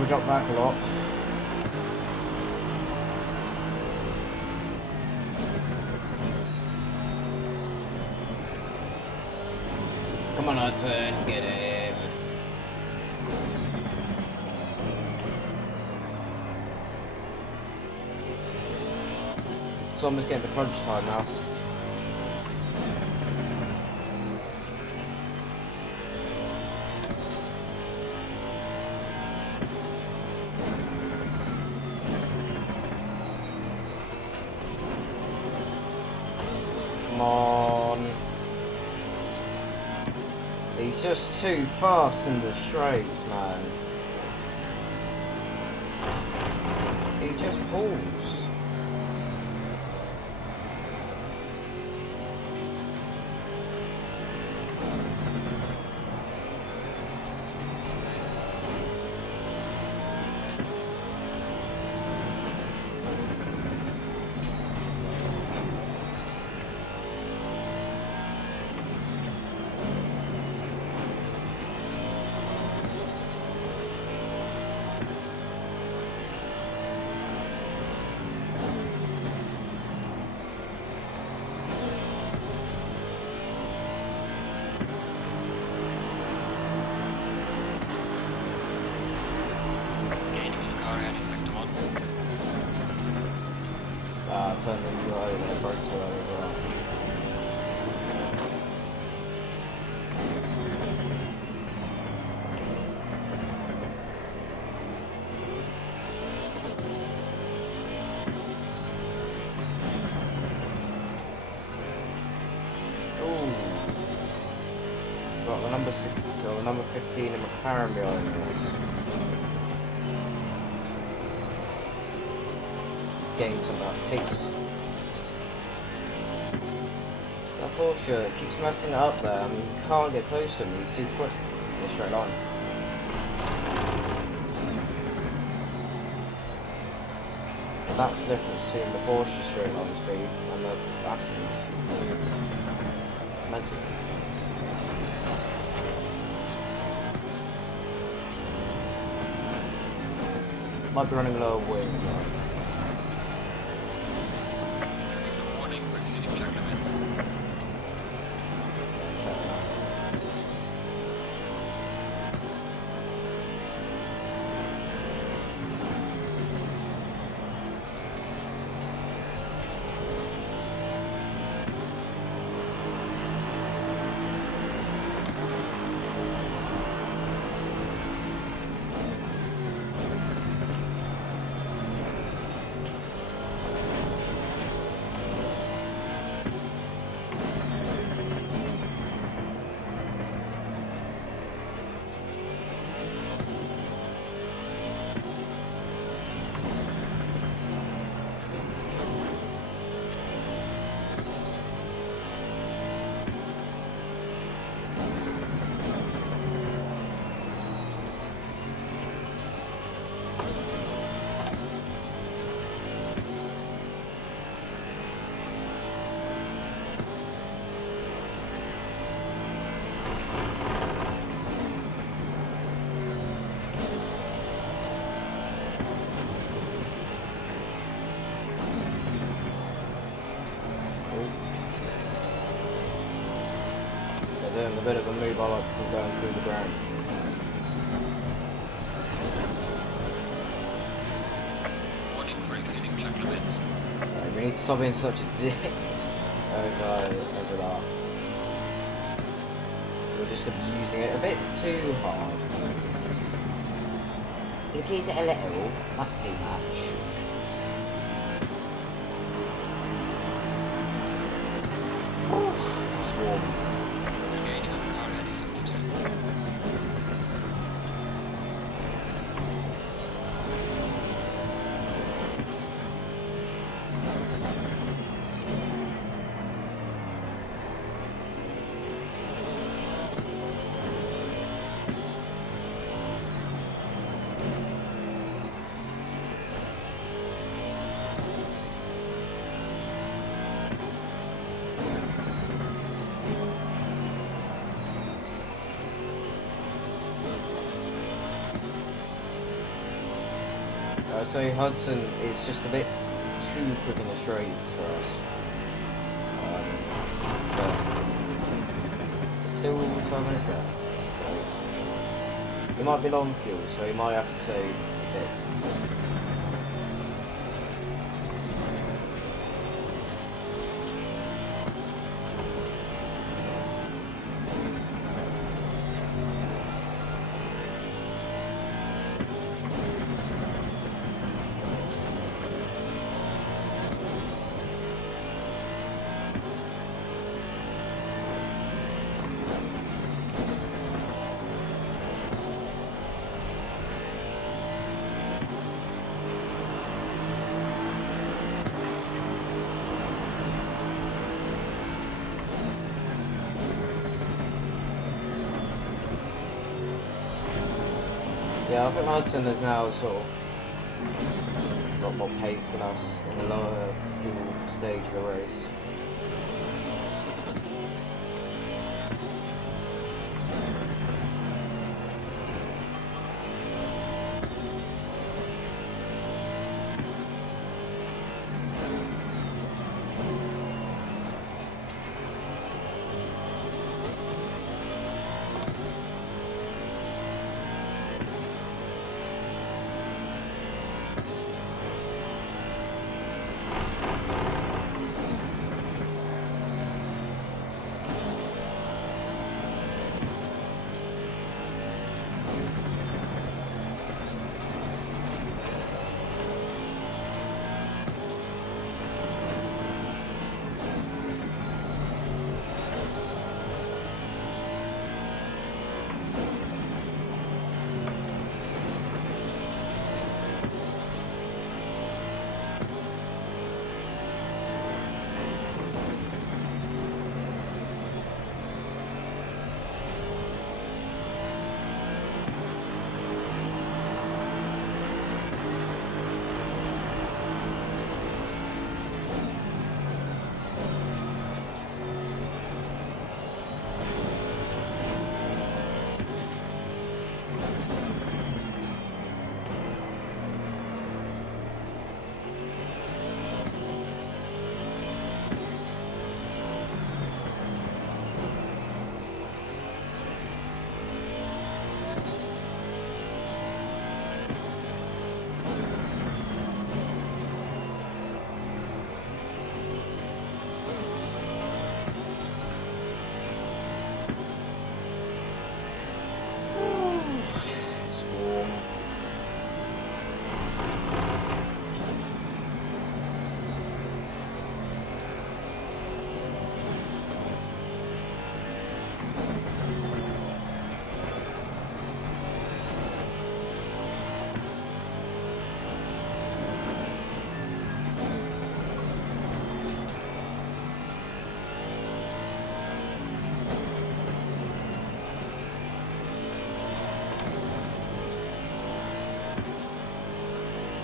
We got back a lot. Come on, Hudson, get him. So I'm just getting the crunch time now. Come on. He's just too fast in the straights, man. He just pulls. Gaining on the car heading sector 1. Turned in too early, they broke too early as well. Got the number 6, or the number 15 in McLaren behind us. He's gained some pace. That Porsche keeps messing it up there. I mean, you can't get close to him. He's too quick in a straight line. And that's the difference between the Porsche straight line speed and the Aston's. Mental. Might be running a little wing. Warning for exceeding track limits. doing a bit of a move I like to call going through the ground. Warning for exceeding track limits. We need to stop being such a dick over that. We're just abusing it a bit too hard. Increase it a little, not too much. It's warm. Gaining on car heading sector 2. So Hudson is just a bit too quick in the straights for us. But there's still 12 minutes left, so it might be long fuel, so you might have to save a bit. Yeah, I think Hudson has now sort of got more pace than us in the lower fuel stage of the race.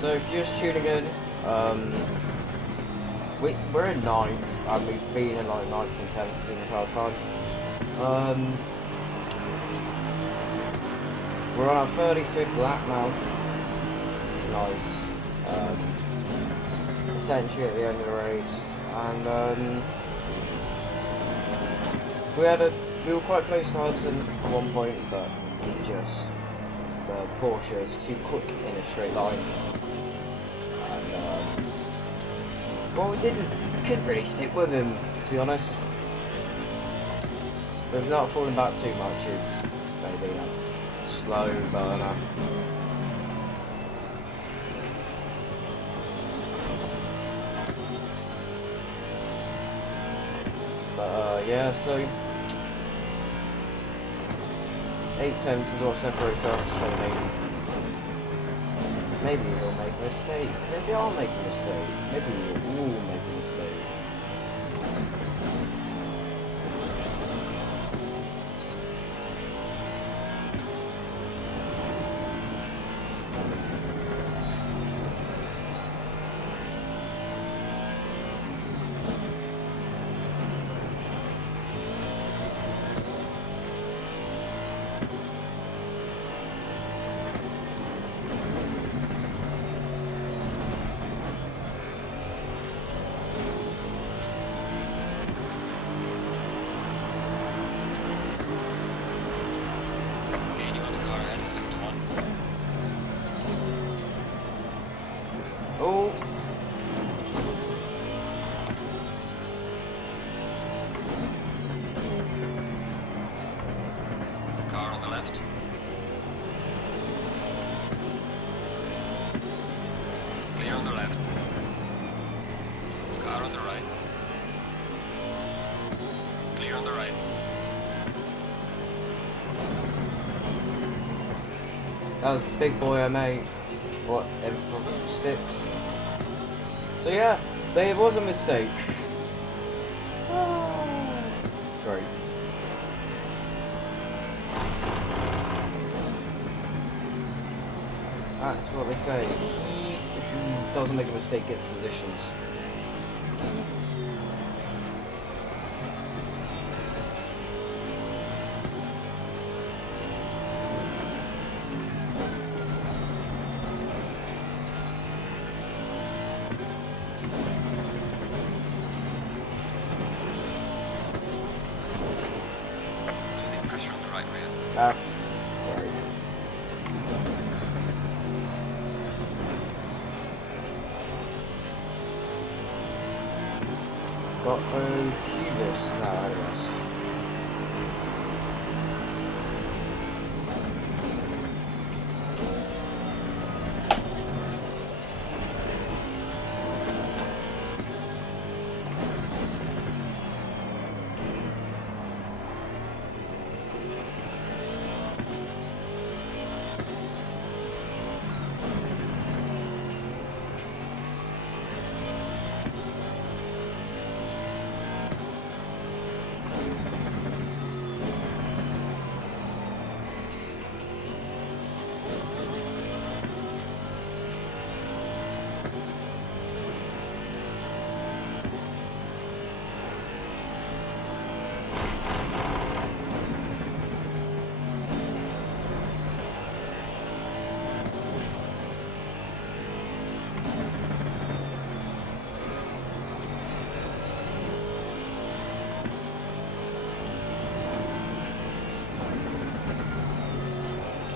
So if you're just tuning in, we're in 9th, and we've been in like 9th and 10th the entire time. We're on our 35th lap now. It's nice. Essentially at the end of the race, and we had a we were quite close to Hudson at one point, but the Porsche is too quick in a straight line. And, well, we couldn't really stick with him, to be honest. But not falling back too much is maybe a slow burner. But yeah, so 8 tenths is what separates us, so maybe he'll make a mistake. Maybe I'll make a mistake. Maybe we'll all make a mistake. Gaining on the car ahead in sector 1. Oh! Car on the left. Clear on the left. Car on the right. Clear on the right. That was the big boy I made. What, M6? So yeah, there was a mistake. Great. That's what they say. Who doesn't make a mistake gets positions. Losing pressure on the right rear. That's great. Got Cubis now out of us.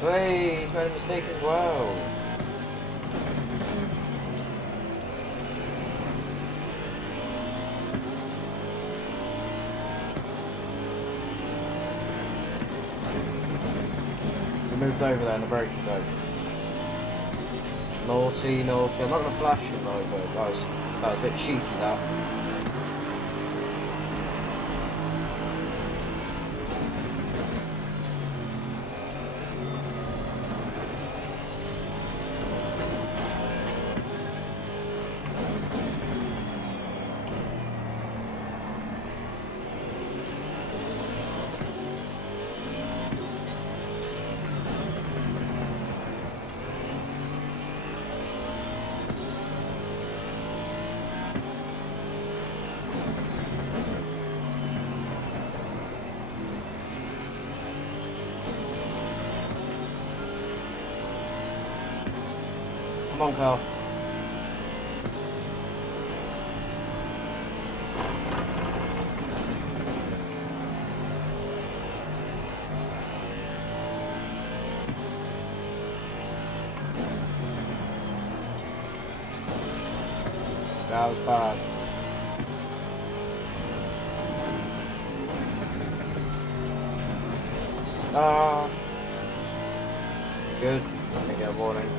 Hey, he's made a mistake as well. We moved over there and the brake though. Naughty, naughty. I'm not going to flash him though, but that was a bit cheeky that. Come on, Carl. That was bad. Ah. Good. Let me get a warning.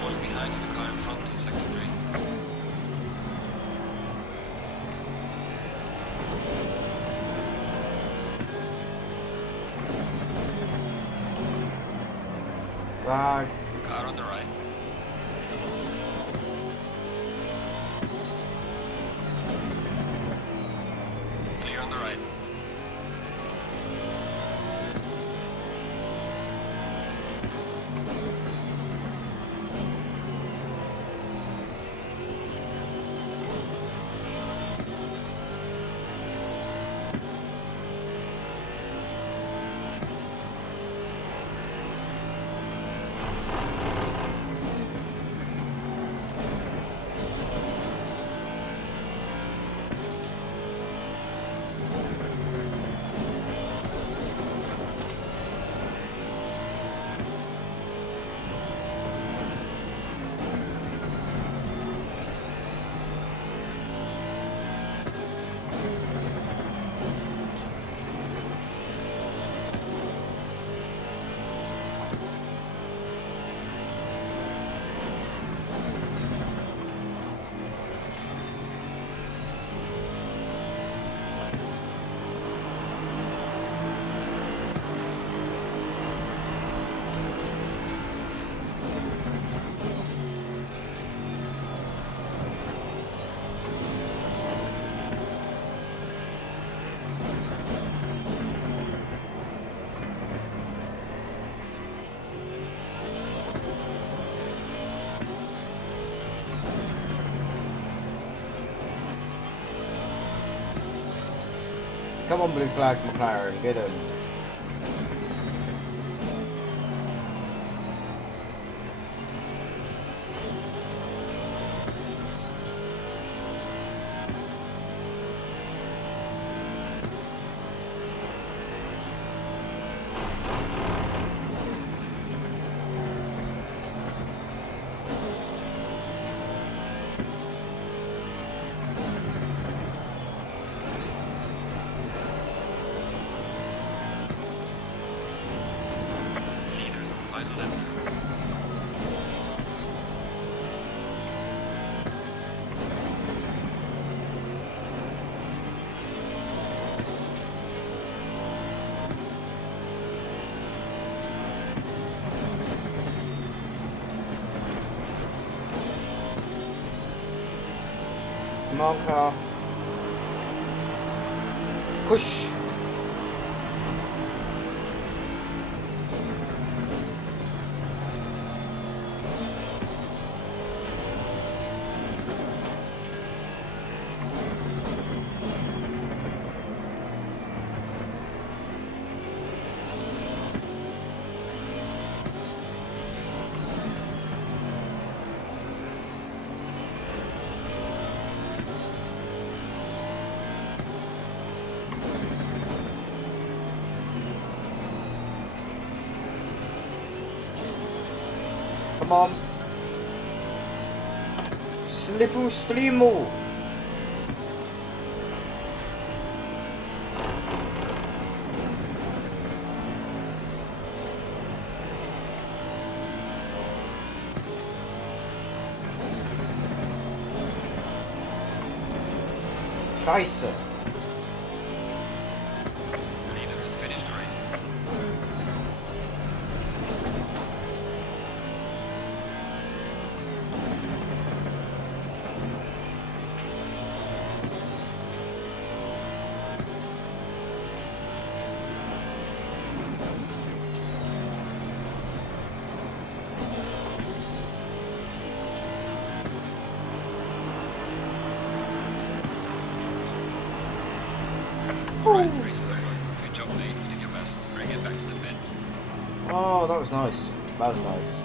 Falling behind to the car in front in sector 3. Lag. Car on the right. Clear on the right. Come on, blue flag McLaren, get him. Leaders on final lap. Come on, car. Push. Come on. Slipu streamu. Scheiße. The leader has finished the race. Right, the race is over. Good job, Lee. You did your best. Bring it back to the pits. Oh, that was nice. That was nice.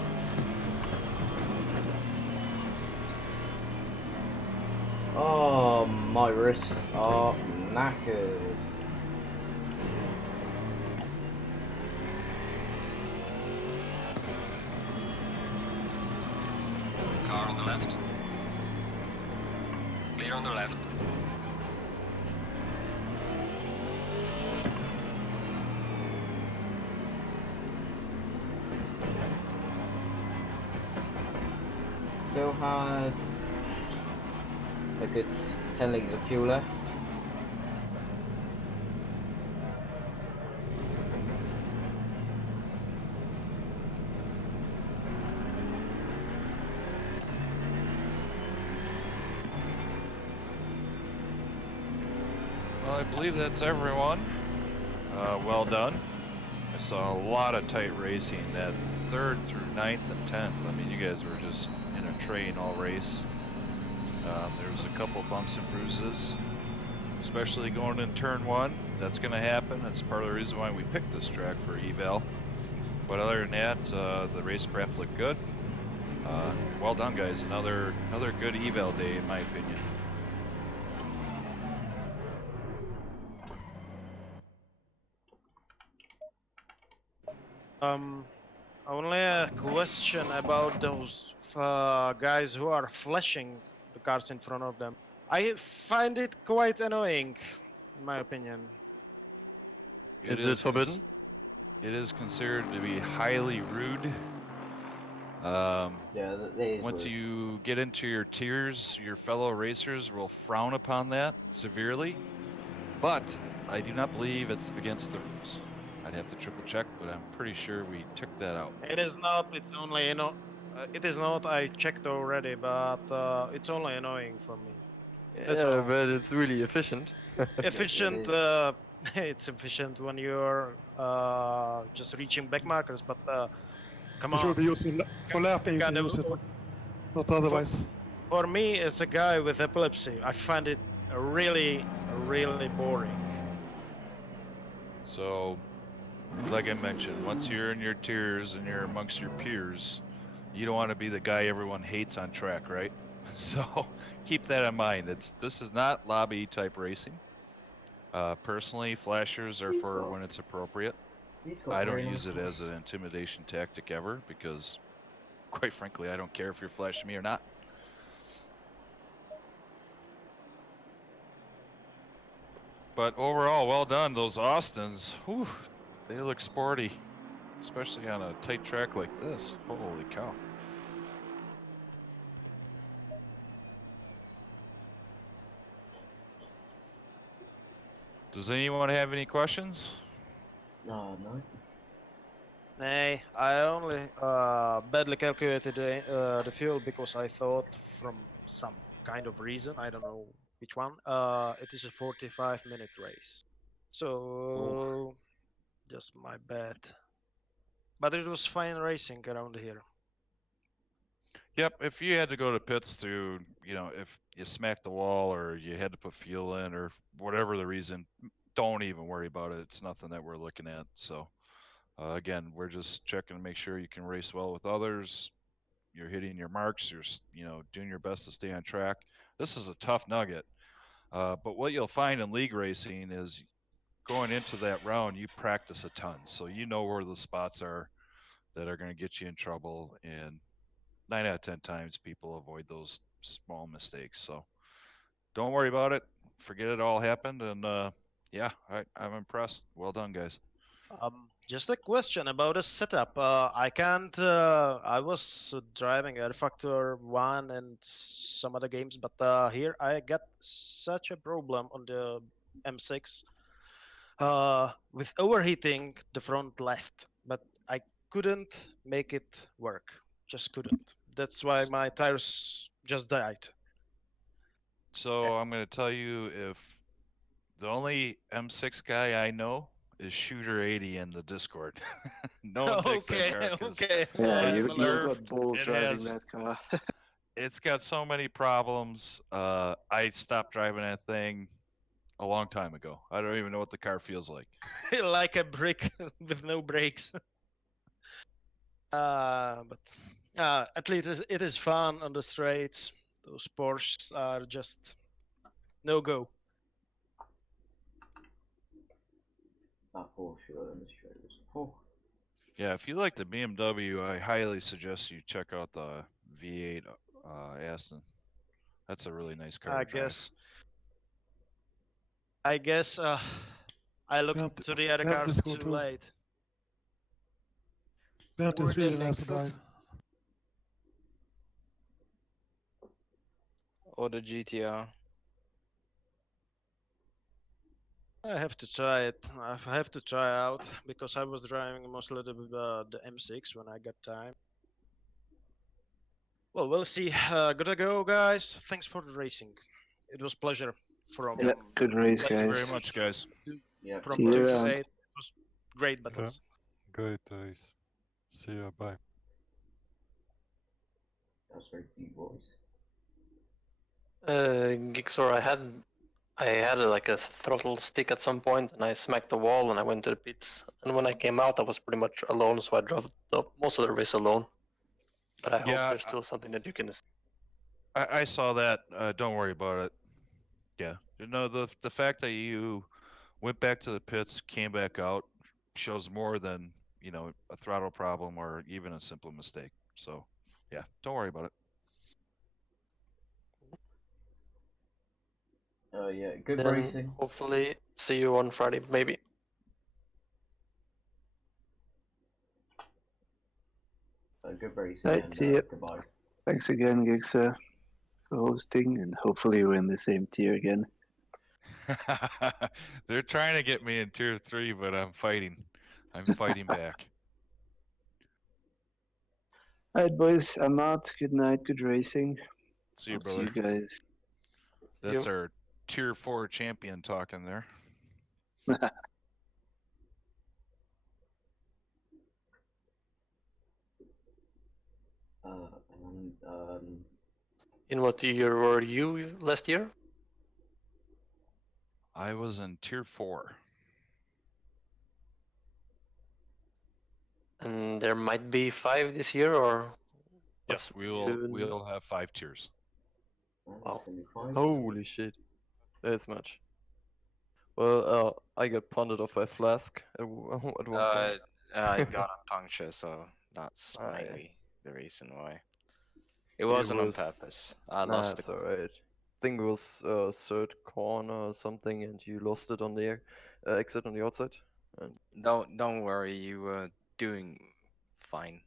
Oh, my wrists are knackered. Car on the left. Clear on the left. Still had a good 10 litres of fuel left. Well, I believe that's everyone. Well done. I saw a lot of tight racing that 3rd through 9th and 10th. I mean, you guys were just in a train all race. There was a couple bumps and bruises, especially going in turn 1. That's going to happen. That's part of the reason why we picked this track for eval. But other than that, the racecraft looked good. Well done, guys. Another good eval day, in my opinion. Only a question about those guys who are flashing the cars in front of them. I find it quite annoying, in my opinion. Is it forbidden? It is considered to be highly rude. Yeah, that is Once rude. you get into your tiers, your fellow racers will frown upon that severely. But I do not believe it's against the rules. I'd have to triple check, but I'm pretty sure we took that out. It is not. It's only it is not. I checked already, but it's only annoying for me. That's Yeah, all. but it's really efficient. Efficient. It is. It's efficient when you're just reaching back markers, but come It should on. be used for lapping. You can Kind of, use it, not for, otherwise. for me, as a guy with epilepsy, I find it really, really boring. So, like I mentioned, once you're in your tiers and you're amongst your peers, you don't want to be the guy everyone hates on track, right? So keep that in mind. This is not lobby type racing. Personally, flashers are He's for got, when it's appropriate. he's got I very don't nice use it as voice. an intimidation tactic ever because, quite frankly, I don't care if you're flashing me or not. But overall, well done. Those Austins, whew, they look sporty, especially on a tight track like this. Holy cow. Does anyone have any questions? No. Nay, I only badly calculated the fuel because I thought from some kind of reason, I don't know which one, it is a 45-minute race. So, just my bad. But it was fine racing around here. Yep, if you had to go to pits to, if you smacked the wall or you had to put fuel in or whatever the reason, don't even worry about it. It's nothing that we're looking at. So, again, we're just checking to make sure you can race well with others. You're hitting your marks. You're, doing your best to stay on track. This is a tough nugget. But what you'll find in league racing is going into that round, you practice a ton. So you know where the spots are that are going to get you in trouble. And 9 out of 10 times, people avoid those small mistakes. So don't worry about it. Forget it all happened. And yeah, I'm impressed. Well done, guys. Just a question about the setup. I can't. I was driving a Factor 1 and some other games, but here I got such a problem on the M6 with overheating the front left, but I couldn't make it work. Just couldn't. That's why my tires just died. So I'm going to tell you, if the only M6 guy I know is Shooter 80 in the Discord. No one takes that Okay, car because okay. Yeah, That's it's you've another. got balls it driving has that car. it's got so many problems. I stopped driving that thing a long time ago. I don't even know what the car feels like. Like a brick with no brakes. But at least it is fun on the straights. Those Porsches are just no go. That Porsche demonstrators. Oh, Yeah, if you like the BMW, I highly suggest you check out the V8 Aston. That's a really nice car I to drive. guess I looked Bernd, to the other Bernd cars is go too too. late. Bernd Or is the really nice to Lexus. drive. Or the GTR. I have to try it. I have to try out because I was driving mostly the M6 when I got time. Well, we'll see. Gotta go, guys. Thanks for the racing. It was pleasure from Yeah, good race, late Thank you guys. very much, guys. yeah. from See you 2 to around. 8. It was great battles. Great days. See ya. Bye. That's very deep voice. Gixor, I had like a throttle stick at some point, and I smacked the wall, and I went to the pits. And when I came out, I was pretty much alone, so I drove most of the race alone. But I hope Yeah, there's still something that you can. I saw that. Don't worry about it. Yeah, no, the fact that you went back to the pits, came back out, shows more than a throttle problem or even a simple mistake. So, yeah, don't worry about it. Yeah, good Then racing. hopefully see you on Friday, maybe. Good racing, Right, and see ya. goodbye. Thanks again, Gigsa, for hosting, and hopefully we're in the same tier again. They're trying to get me in tier 3, but I'm fighting. I'm fighting back. Alright, boys, I'm out. Good night, good racing. See you, I'll see brother. you guys. That's our tier 4 champion talking there. And In what year were you last year? I was in tier 4. And there might be 5 this year, or Yes, we'll have 5 tiers. Wow. gonna be fine. Holy shit. That's much. Well, I got punted off by Flask at one point. I got a puncture, so that's Ah, yeah. mainly the reason why. It wasn't on purpose. I Nah, lost it's the. alright. I think it was third corner or something, and you lost it on the exit on the outside. And Don't worry, you were doing fine.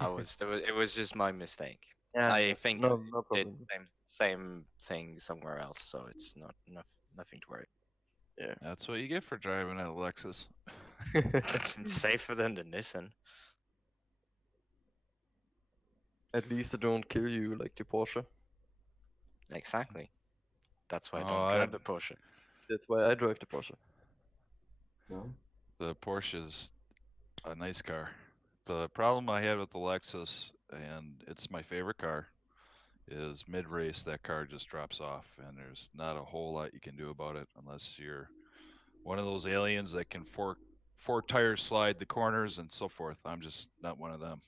It was just my mistake. yeah, I think no I did problem. same thing somewhere else, so it's nothing to worry. Yeah. That's what you get for driving a Lexus. It's safer than the Nissan. At least it don't kill you like the Porsche. Exactly. That's why I Oh, don't drive the Porsche. That's why I drive the Porsche. No. The Porsche is a nice car. The problem I had with the Lexus, and it's my favorite car, is mid-race that car just drops off, and there's not a whole lot you can do about it unless you're one of those aliens that can four tires slide the corners and so forth. I'm just not one of them.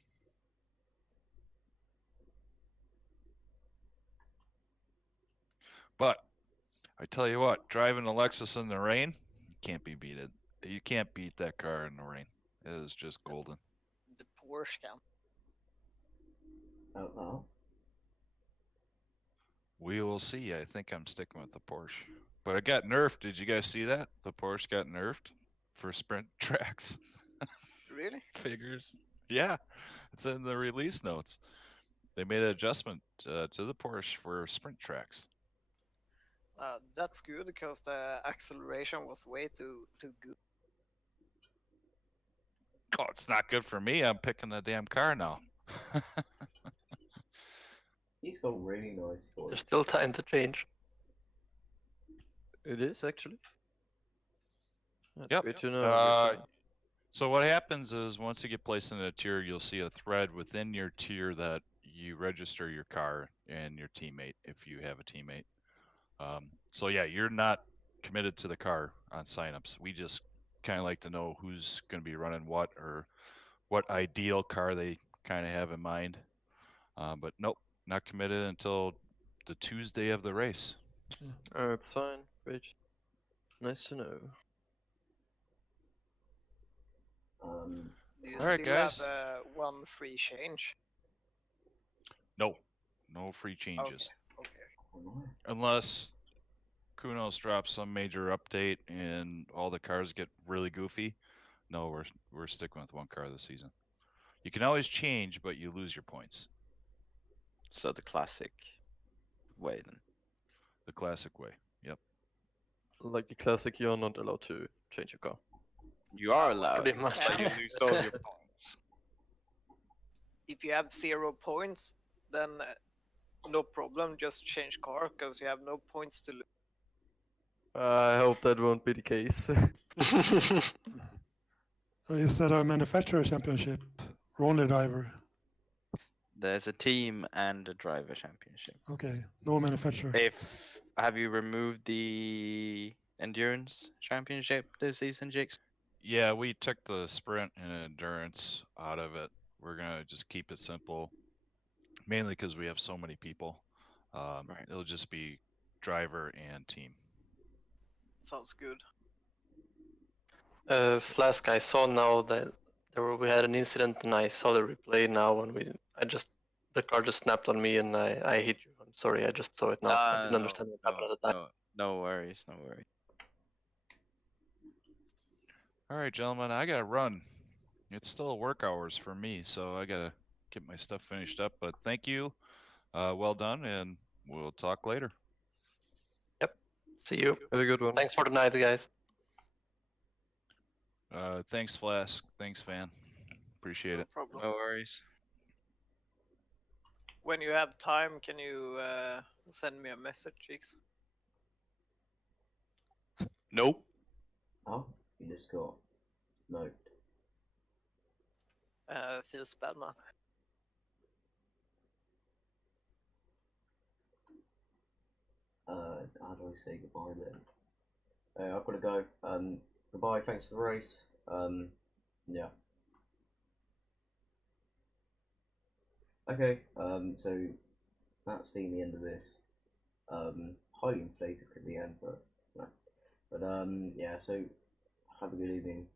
But I tell you what, driving a Lexus in the rain, can't be beat it. You can't beat that car in the rain. It is just golden. The Porsche can. Oh no. We will see. I think I'm sticking with the Porsche. But it got nerfed. Did you guys see that? The Porsche got nerfed for sprint tracks. Really? Figures. Yeah, it's in the release notes. They made an adjustment to the Porsche for sprint tracks. That's good because the acceleration was way too good. Oh, it's not good for me. I'm picking the damn car now. He's got really nice voice. There's still time to change. It is actually. That's Yep. great to know. Good to know. So what happens is once you get placed in a tier, you'll see a thread within your tier that you register your car and your teammate if you have a teammate. So yeah, you're not committed to the car on signups. We just kind of like to know who's going to be running what or what ideal car they kind of have in mind. But nope, not committed until the Tuesday of the race. It's fine. Great. Nice to know. Do you All right, still guys. have one free change? No, no free changes. Okay. Unless Kunos drops some major update and all the cars get really goofy. No, we're sticking with one car this season. You can always change, but you lose your points. So the classic way then. The classic way. Yep. Like the classic, you're not allowed to change your car. You are allowed, Pretty much. but you lose all your points. If you have 0 points, then no problem, just change car, because you have no points to lose. I hope that won't be the case. Is that a manufacturer championship? Or only driver? There's a team and a driver championship. Okay, no manufacturer. Have you removed the endurance championship this season, Jix? Yeah, we took the sprint and endurance out of it. We're gonna just keep it simple, mainly because we have so many people. Right. It'll just be driver and team. Sounds good. Flask, I saw now that we had an incident, and I saw the replay now, and the car just snapped on me, and I hit you. I'm sorry, I just saw it now. I didn't understand what happened at the time. No worries, no worries. All right, gentlemen, I gotta run. It's still work hours for me, so I gotta get my stuff finished up. But thank you, well done, and we'll talk later. Yep. See you. Have a good one. Thanks for the night, guys. Thanks, Flask. Thanks, Van. Appreciate No it. problem. No worries. When you have time, can you send me a message, Jix? Nope. Oh, you just got note. Feels bad, man. How do I say goodbye then? I've got to go. Goodbye. Thanks for the race. Yeah. Okay. So that's been the end of this. Highly inflated because of the end, but no. But yeah. So have a good evening.